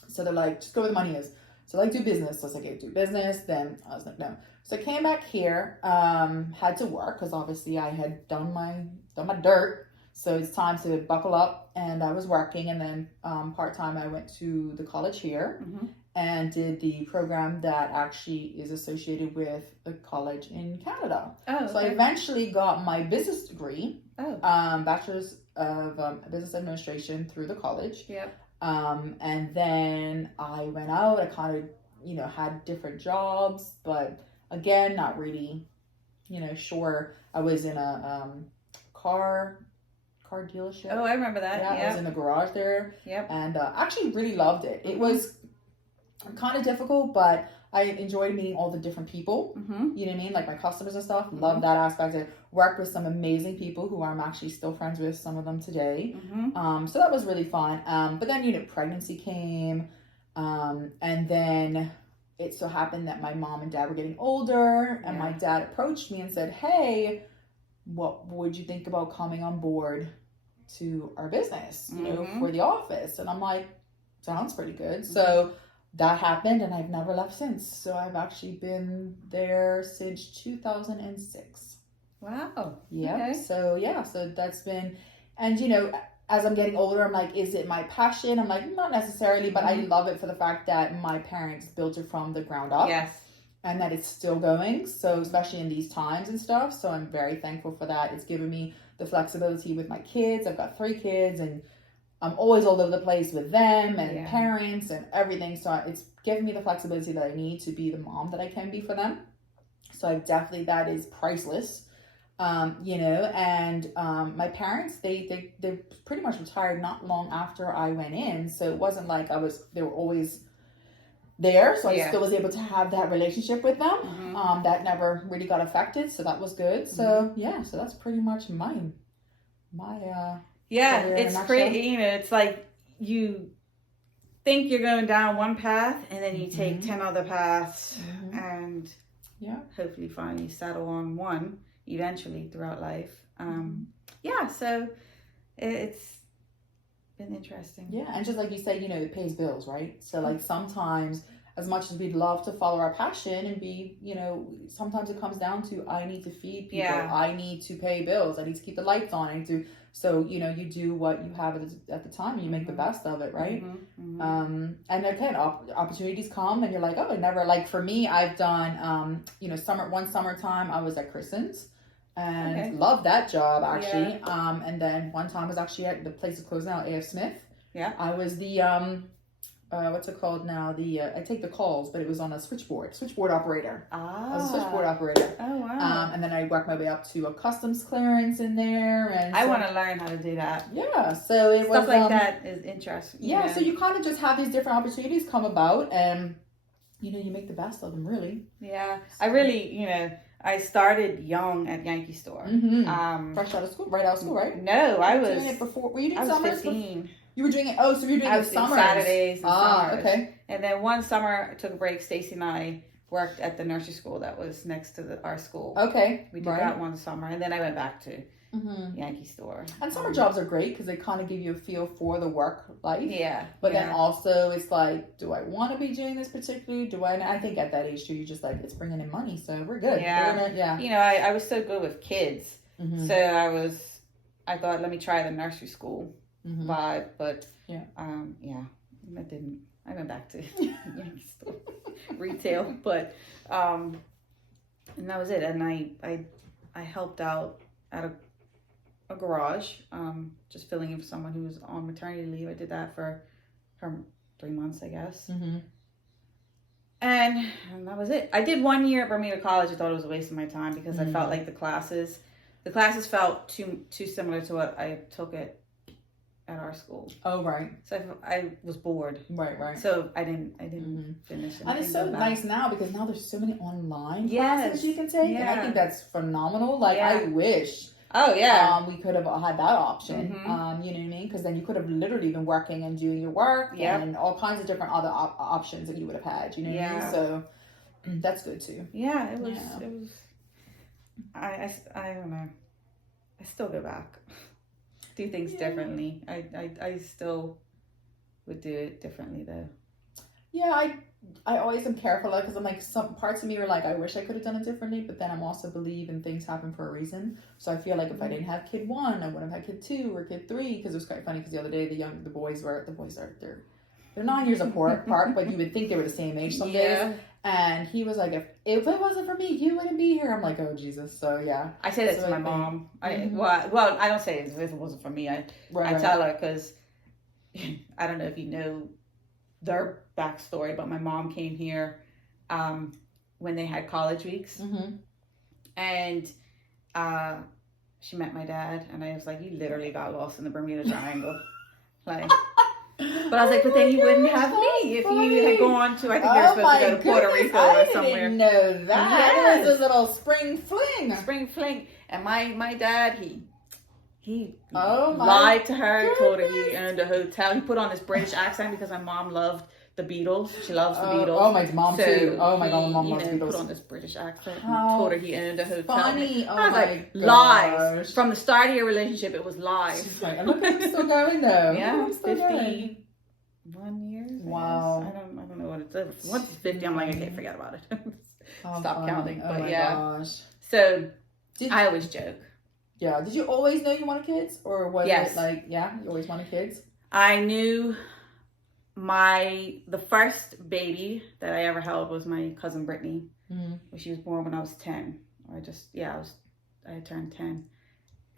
So they're like, just go where the money is. So do business. So I was like, okay, do business. Then I was like, no. So I came back here, had to work because obviously I had done my dirt. So it's time to buckle up, and I was working. And then part-time I went to the college here and did the program that actually is associated with a college in Canada. Oh, okay. So I eventually got my business degree, bachelor's of business administration through the college. Yep. And then I went out. I kind of, had different jobs, but again, not really, sure. I was in a car dealership. Oh, I remember that. Yeah, I was in the garage there. Yep. And actually really loved it. It was kind of difficult, but I enjoyed meeting all the different people. Mm-hmm. You know what I mean? Like my customers and stuff. Mm-hmm. Love that aspect. I worked with some amazing people who I'm actually still friends with, some of them today. Mm-hmm. So that was really fun. But then, pregnancy came. And then it so happened that my mom and dad were getting older, and my dad approached me and said, hey, what would you think about coming on board to our business, for the office? And I'm like, sounds pretty good. Mm-hmm. So that happened, and I've never left since. So I've actually been there since 2006. Wow. Yeah. Okay. So that's been, and as I'm getting older, I'm like, is it my passion? I'm like, not necessarily, but I love it for the fact that my parents built it from the ground up. Yes. And that it's still going. So especially in these times and stuff. So I'm very thankful for that. It's given me the flexibility with my kids. I've got 3 kids, and I'm always all over the place with them and parents and everything. So it's given me the flexibility that I need to be the mom that I can be for them. So that is priceless. And my parents, they pretty much retired not long after I went in. So it wasn't like they were always there. So I still was able to have that relationship with them. Mm-hmm. That never really got affected. So that was good. So so that's pretty much my it's crazy. It's like you think you're going down one path, and then you take 10 other paths, and hopefully finally settle on one eventually throughout life. So it's been interesting. Yeah, and just like you say, it pays bills, right? So like sometimes, as much as we'd love to follow our passion and be, sometimes it comes down to, I need to feed people. Yeah. I need to pay bills. I need to keep the lights on. I need to, so, you do what you have at the time, and you make the best of it, right? Mm-hmm. And again, opportunities come, and you're like, oh, I never, like for me, I've done, summertime, I was at Kristen's. And loved that job, actually. Yeah. And then one time I was actually at the place is closed now, A.F. Smith. Yeah. I was the, what's it called now? I take the calls, but it was on a switchboard operator. Ah. I was a switchboard operator. Oh, wow. And then I worked my way up to a customs clearance in there. And I want to learn how to do that. Yeah. So it was. Stuff like that is interesting. Yeah. So you kind of just have these different opportunities come about, and, you make the best of them, really. Yeah. I really, I started young at Yankee Store. Fresh out of school, right out of school, right? No, I was doing it before. Were you doing I was summers? 15. You were doing it. Oh, so you were doing I it was doing summers. Saturdays and summers. Okay. And then one summer, I took a break. Stacy and I worked at the nursery school that was next to our school. Okay. We did that one summer, and then I went back to Yankee Store. And summer jobs are great because they kind of give you a feel for the work life. Yeah. But then also it's like, do I want to be doing this particularly? Do I? And I think at that age too, you're just like, it's bringing in money, so we're good. Yeah. You know, I was so good with kids, so I thought, let me try the nursery school vibe, but I didn't. I went back to Yankee Store retail, but and that was it. And I helped out at a garage, just filling in for someone who was on maternity leave. I did that for 3 months, I guess. And that was it. I did 1 year at Bermuda College. I thought it was a waste of my time because I felt like the classes felt too similar to what I took at our school. Oh, right. So I was bored. Right. So I didn't finish. And it's so nice now because now there's so many online classes you can take, and I think that's phenomenal. Like I wish. Oh yeah. We could have had that option. You know what I mean? Because then you could have literally been working and doing your work and all kinds of different other options that you would have had. You know what I mean? So that's good too. Yeah, it was. It was. I don't know. I still go back. Do things differently. I still would do it differently though. Yeah, I always am careful because I'm like, some parts of me are like, I wish I could have done it differently, but then I'm also believe in things happen for a reason. So I feel like if I didn't have kid 1, I would have had kid 2 or kid 3, because it was quite funny because the other day the boys are they're 9 years apart, but you would think they were the same age some days. And he was like, if it wasn't for me, you wouldn't be here. I'm like, oh Jesus. So yeah, I say that to my mom. Well, I don't say it if it wasn't for me. I tell her because I don't know if you know their backstory, but my mom came here when they had college weeks, and she met my dad, and I was like, you literally got lost in the Bermuda Triangle, like. But I was like, but then you wouldn't have me if you had gone to, I think you're supposed to go to Puerto Rico or somewhere. I didn't know that. It was a little spring fling. And my dad, he lied to her, told her he owned a hotel. He put on this British accent because my mom loved the Beatles. She loves the Beatles. Oh, my mom too. Oh my God, my mom loves the Beatles. Put on this British accent and told her he owned a hotel. Funny. I was like, lies. From the start of your relationship, it was lies. She's like, look, I'm still going though. Yeah, still 51 years. Wow. I don't know what it's. Once it's 50, I'm like, okay, forget about it. Stop counting. Oh But my yeah. gosh. So I always joke. Yeah. Did you always know you wanted kids, or was it like, you always wanted kids? I knew the first baby that I ever held was my cousin Brittany. She was born when I was 10. I had turned 10.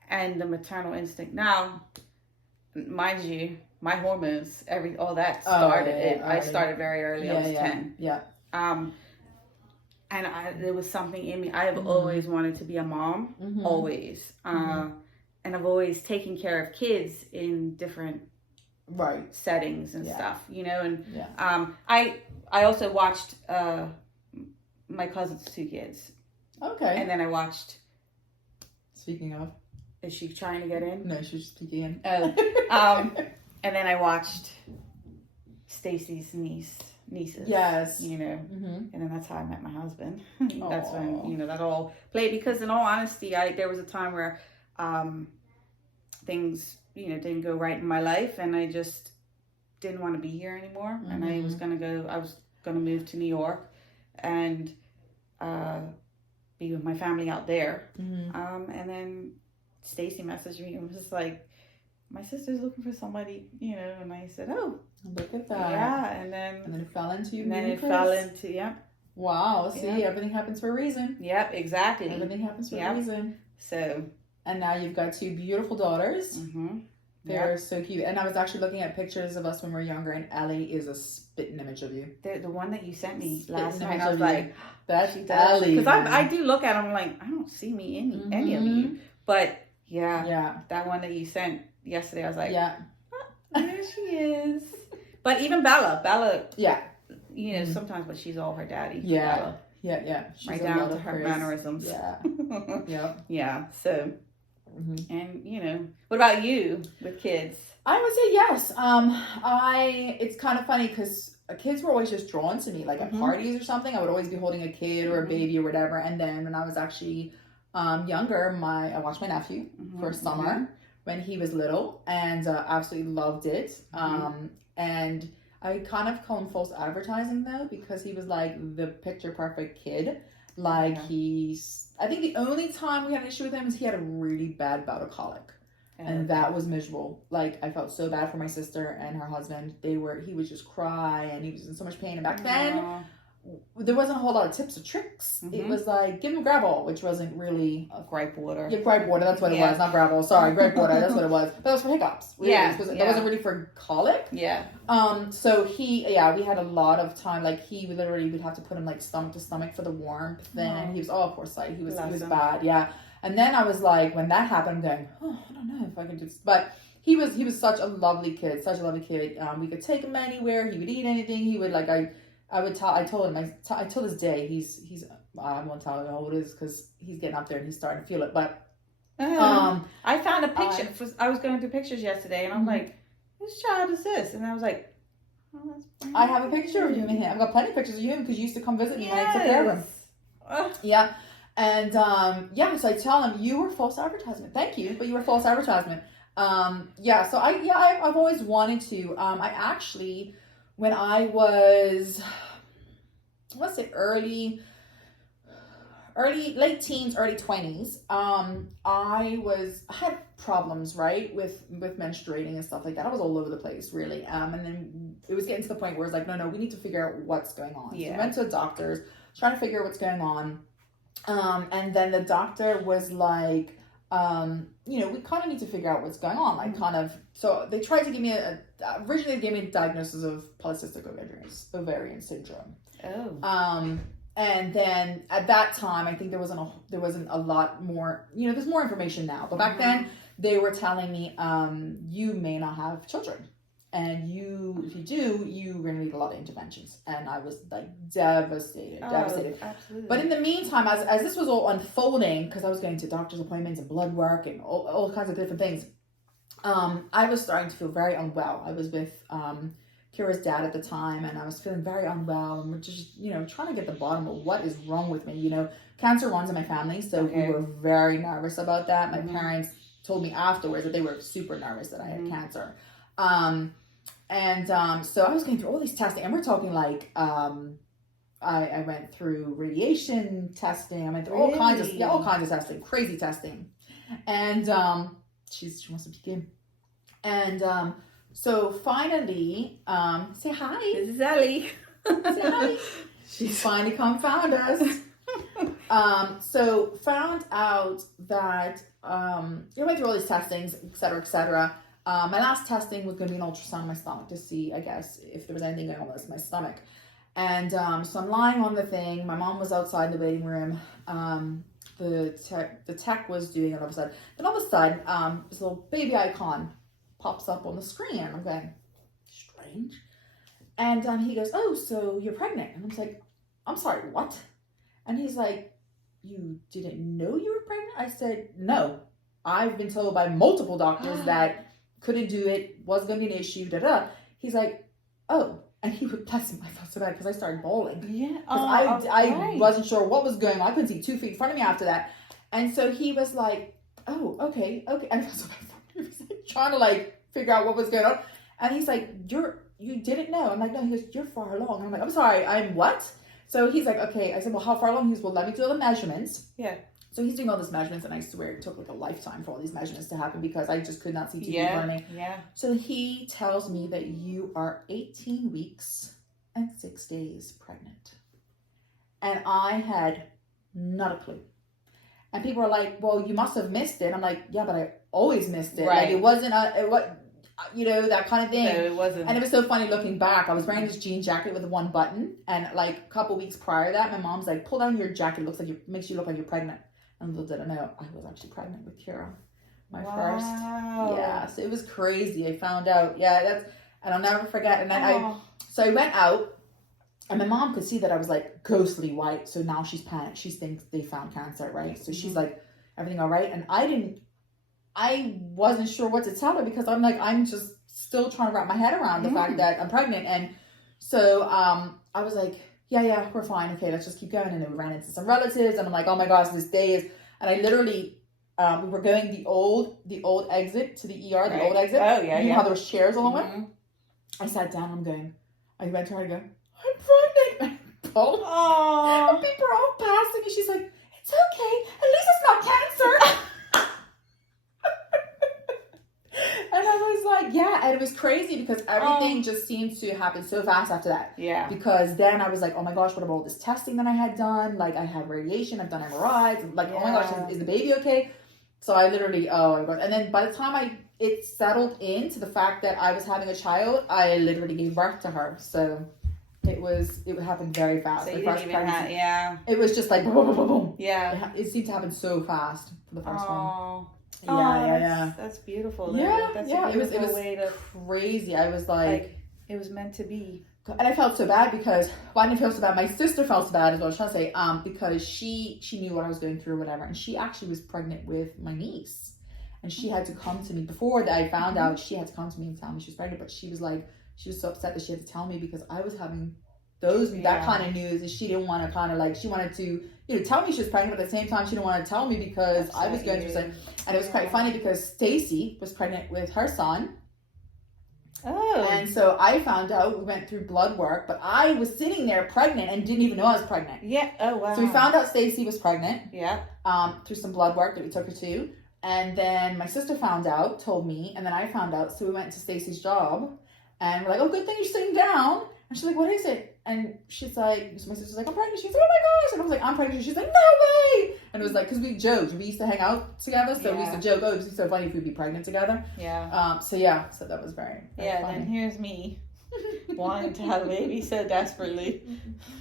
And the maternal instinct. Now, mind you, my hormones, all that started it. I started very early. I was 10. Yeah. And there was something in me. I have always wanted to be a mom. Always. And I've always taken care of kids in different settings and stuff, you know. And I also watched my cousin's 2 kids. Okay. And then I watched. Speaking of, is she trying to get in? No, she's speaking in. Oh, and then I watched Stacy's nieces. Yes. You know, and then that's how I met my husband. That's when that all played. Because in all honesty, there was a time where things didn't go right in my life, and I just didn't want to be here anymore. And I was gonna move to New York and be with my family out there. And then Stacy messaged me and was just like, my sister's looking for somebody, and I said, oh, look at that. Yeah. And then it fell into you. And then it fell into, Wow. See, everything happens for a reason. Yep, exactly. Everything happens for a reason. So. And now you've got 2 beautiful daughters. They're so cute. And I was actually looking at pictures of us when we were younger, and Ellie is a spitting image of you. The one that you sent me last night, I was like, that's Ellie. Because I do look at them, I'm like, I don't see me in any of you. But that one that you sent yesterday, I was like, there she is. But even Bella, sometimes, but she's all her daddy. Yeah. Yeah. She's right a down lot to of her Chris. mannerisms. Yeah. Yep. Yeah. So, Mm-hmm. and what about you with kids? I would say yes. It's kind of funny because kids were always just drawn to me. Like at parties or something, I would always be holding a kid or a baby or whatever. And then when I was actually younger, I watched my nephew for summer when he was little, and absolutely loved it. And I kind of call him false advertising though, because he was like the picture perfect kid. Like I think the only time we had an issue with him is he had a really bad bout of colic. And that was miserable. Like, I felt so bad for my sister and her husband. He would just cry and he was in so much pain. And back then, there wasn't a whole lot of tips or tricks. It was like, give him Gravol, which wasn't really... Gripe water. Yeah, gripe water, that's what it was. Not Gravol, sorry, gripe water, that's what it was. But that was for hiccups. Really. That wasn't really for colic. Yeah. So we had a lot of time. Like, he literally would have to put him, like, stomach to stomach for the warmth. Then he was, poor sight. He was bad, yeah. And then I was like, when that happened, I'm going, I don't know if I can do this. But he was such a lovely kid, we could take him anywhere. He would eat anything. He would like, I told him, till this day, he's I won't tell you how old it is because he's getting up there and he's starting to feel it. But I found a picture. I was going through pictures yesterday, and I'm like, whose child is this? And I was like, that's I have a picture of you and him. I've got plenty of pictures of you because you used to come visit me when I took care of him. Yeah. And so I tell him, you were false advertisement. Thank you, but you were false advertisement. So I've always wanted to. I actually, when I was, let's say late teens, early 20s, I had problems, right, with menstruating and stuff like that. I was all over the place, really. And then it was getting to the point where it's like, no, we need to figure out what's going on. Yeah. So we went to a doctor's, trying to figure out what's going on. And then the doctor was like, we kind of need to figure out what's going on. Like so they tried to give me originally they gave me a diagnosis of polycystic ovarian syndrome. Oh. And then at that time, I think there wasn't a lot more, there's more information now. But back then they were telling me, you may not have children. And if you do, you're going to need a lot of interventions. And I was like devastated. Absolutely. But in the meantime, as this was all unfolding, because I was going to doctor's appointments and blood work and all kinds of different things, I was starting to feel very unwell. I was with Kira's dad at the time, and I was feeling very unwell. And we're just, trying to get the bottom of what is wrong with me. Cancer runs in my family, so we were very nervous about that. My parents told me afterwards that they were super nervous that I had cancer. So I was going through all these testing, and we're talking like, I went through radiation testing. I went through all kinds of testing, crazy testing. And, she wants to begin. And, so finally, say hi. This is Ellie. Say hi. She's finally come found us. So found out that, I went through all these testings, et cetera, et cetera. My last testing was going to be an ultrasound of my stomach to see, I guess, if there was anything going on with my stomach. And so I'm lying on the thing. My mom was outside the waiting room. The tech was doing it all of a sudden. Then all of a sudden, this little baby icon pops up on the screen. And I'm going, strange. And he goes, oh, so you're pregnant. And I'm like, I'm sorry, what? And he's like, you didn't know you were pregnant? I said, no. I've been told by multiple doctors that couldn't do it, wasn't going to be an issue, He's like, oh. And he would, bless him, I felt so bad because I started bawling. Yeah. Because I wasn't sure what was going on. I couldn't see 2 feet in front of me after that. And so he was like, oh, okay. And I felt so bad for him. He was like trying to like figure out what was going on. And he's like, you didn't know? I'm like, no. He goes, you're far along. I'm like, I'm sorry, I'm what? So he's like, okay. I said, well, how far along? He goes, well, let me do all the measurements. Yeah. So he's doing all these measurements, and I swear it took like a lifetime for all these measurements to happen because I just could not see 2 feet in front of me. Yeah. So he tells me that you are 18 weeks and 6 days pregnant. And I had not a clue. And people are like, well, you must have missed it. I'm like, yeah, but I always missed it. Right. Like it wasn't that kind of thing. No, it wasn't. And it was so funny looking back. I was wearing this jean jacket with one button, and like a couple weeks prior to that, my mom's like, pull down your jacket. It looks like makes you look like you're pregnant. And little did I know, I was actually pregnant with Kira. My first. Yeah, so it was crazy. I found out. Yeah, and I'll never forget. And then so I went out, And my mom could see that I was like ghostly white. So now she's panicked. She thinks they found cancer, right? So she's like, everything all right? And I wasn't sure what to tell her because I'm like, I'm just still trying to wrap my head around the fact that I'm pregnant. And so I was like, yeah, we're fine. Okay, let's just keep going. And then we ran into some relatives and I'm like, oh my gosh, this day is, and I literally, we were going the old exit to the ER, the old exit. Oh, yeah, you know how there was chairs all the way? I sat down, I went to her, I go, I'm pregnant. Oh. And people are all passing and she's like, it's okay. At least it's not cancer. And I was like, yeah. And it was crazy because everything just seemed to happen so fast after that. Yeah. Because then I was like, oh my gosh, what about all this testing that I had done? Like I had radiation, I've done MRIs. Like, oh my gosh, is the baby okay? So I literally, oh my God. And then by the time it settled into the fact that I was having a child, I literally gave birth to her. So it happened very fast. So the you first didn't even pregnancy, have, it was just like boom, boom, boom, boom. Yeah. It seemed to happen so fast for the first one. Yeah. That's beautiful. Yeah, That's yeah. a beautiful It was way to, crazy. I was like, it was meant to be. and I felt so bad because, well, I didn't feel so bad. My sister felt so bad is what I was trying to say. Because she knew what I was going through or whatever, and she actually was pregnant with my niece, and she had to come to me before that I found out. She had to come to me and tell me she was pregnant, but she was so upset that she had to tell me because I was having that kind of news, and she didn't want to kind of like, she wanted to tell me she was pregnant, but at the same time she didn't want to tell me because I was going through something. And it was quite funny because Stacy was pregnant with her son. Oh. And so I found out, we went through blood work, but I was sitting there pregnant and didn't even know I was pregnant. Yeah. Oh, wow. So we found out Stacy was pregnant. Yeah. Through some blood work that we took her to. And then my sister found out, told me, and then I found out. So we went to Stacy's job and we're like, oh, good thing you're sitting down. And she's like, what is it? And she's like, so my sister's like, I'm pregnant. She's like, oh my gosh. And I was like, I'm pregnant. She's like, no way. And it was like, because we joked. We used to hang out together. So we used to joke, oh, it'd be so funny if we'd be pregnant together. Yeah. So that was very yeah, funny. and then here's me wanting to have a baby so desperately.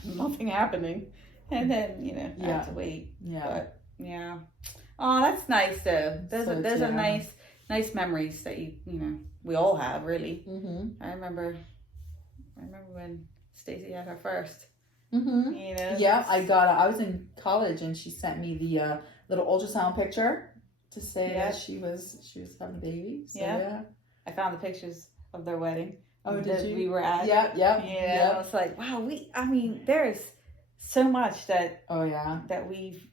Nothing happening. And then, I have to wait. Yeah. But, yeah. Oh, that's nice though. Those are nice memories that we all have, really. Mm-hmm. I remember when Stacey had her first. Mm-hmm. Yeah, I was in college and she sent me the little ultrasound picture to say that she was having a baby. So, yeah. I found the pictures of their wedding. Oh, did you? We were at. Yeah. I was like, wow, there is so much that we've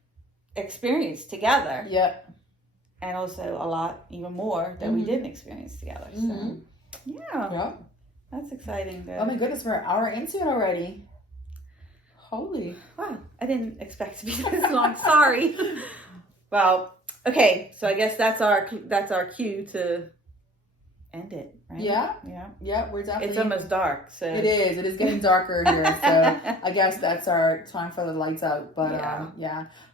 experienced together. Yeah. And also a lot, even more, that we didn't experience together. So, yeah. That's exciting, though. Oh my goodness, we're an hour into it already. Holy. Wow, I didn't expect to be this long. Sorry. Well, okay, so I guess that's our cue to end it, right? Yeah, we're definitely. It's almost dark, so. It is getting darker here, so I guess that's our time for the lights out. But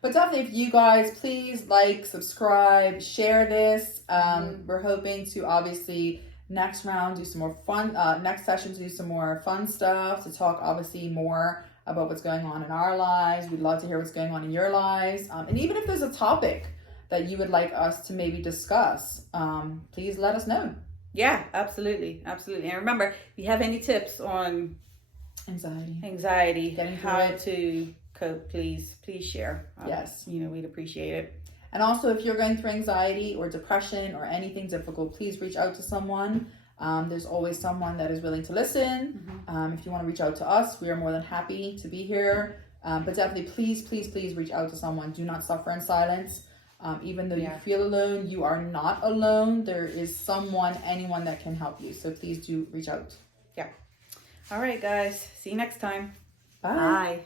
but definitely, if you guys please like, subscribe, share this. We're hoping to obviously next round do some more fun. Next session to do some more fun stuff, to talk obviously more about what's going on in our lives. We'd love to hear what's going on in your lives, and even if there's a topic that you would like us to maybe discuss, please let us know. Yeah, absolutely. And remember, if you have any tips on anxiety, how to cope, please share. Yes. We'd appreciate it. And also, if you're going through anxiety or depression or anything difficult, please reach out to someone. There's always someone that is willing to listen. If you want to reach out to us, we are more than happy to be here. But definitely, please reach out to someone. Do not suffer in silence. Even though you feel alone, you are not alone. There is anyone that can help you. So please do reach out. Yeah. All right, guys. See you next time. Bye.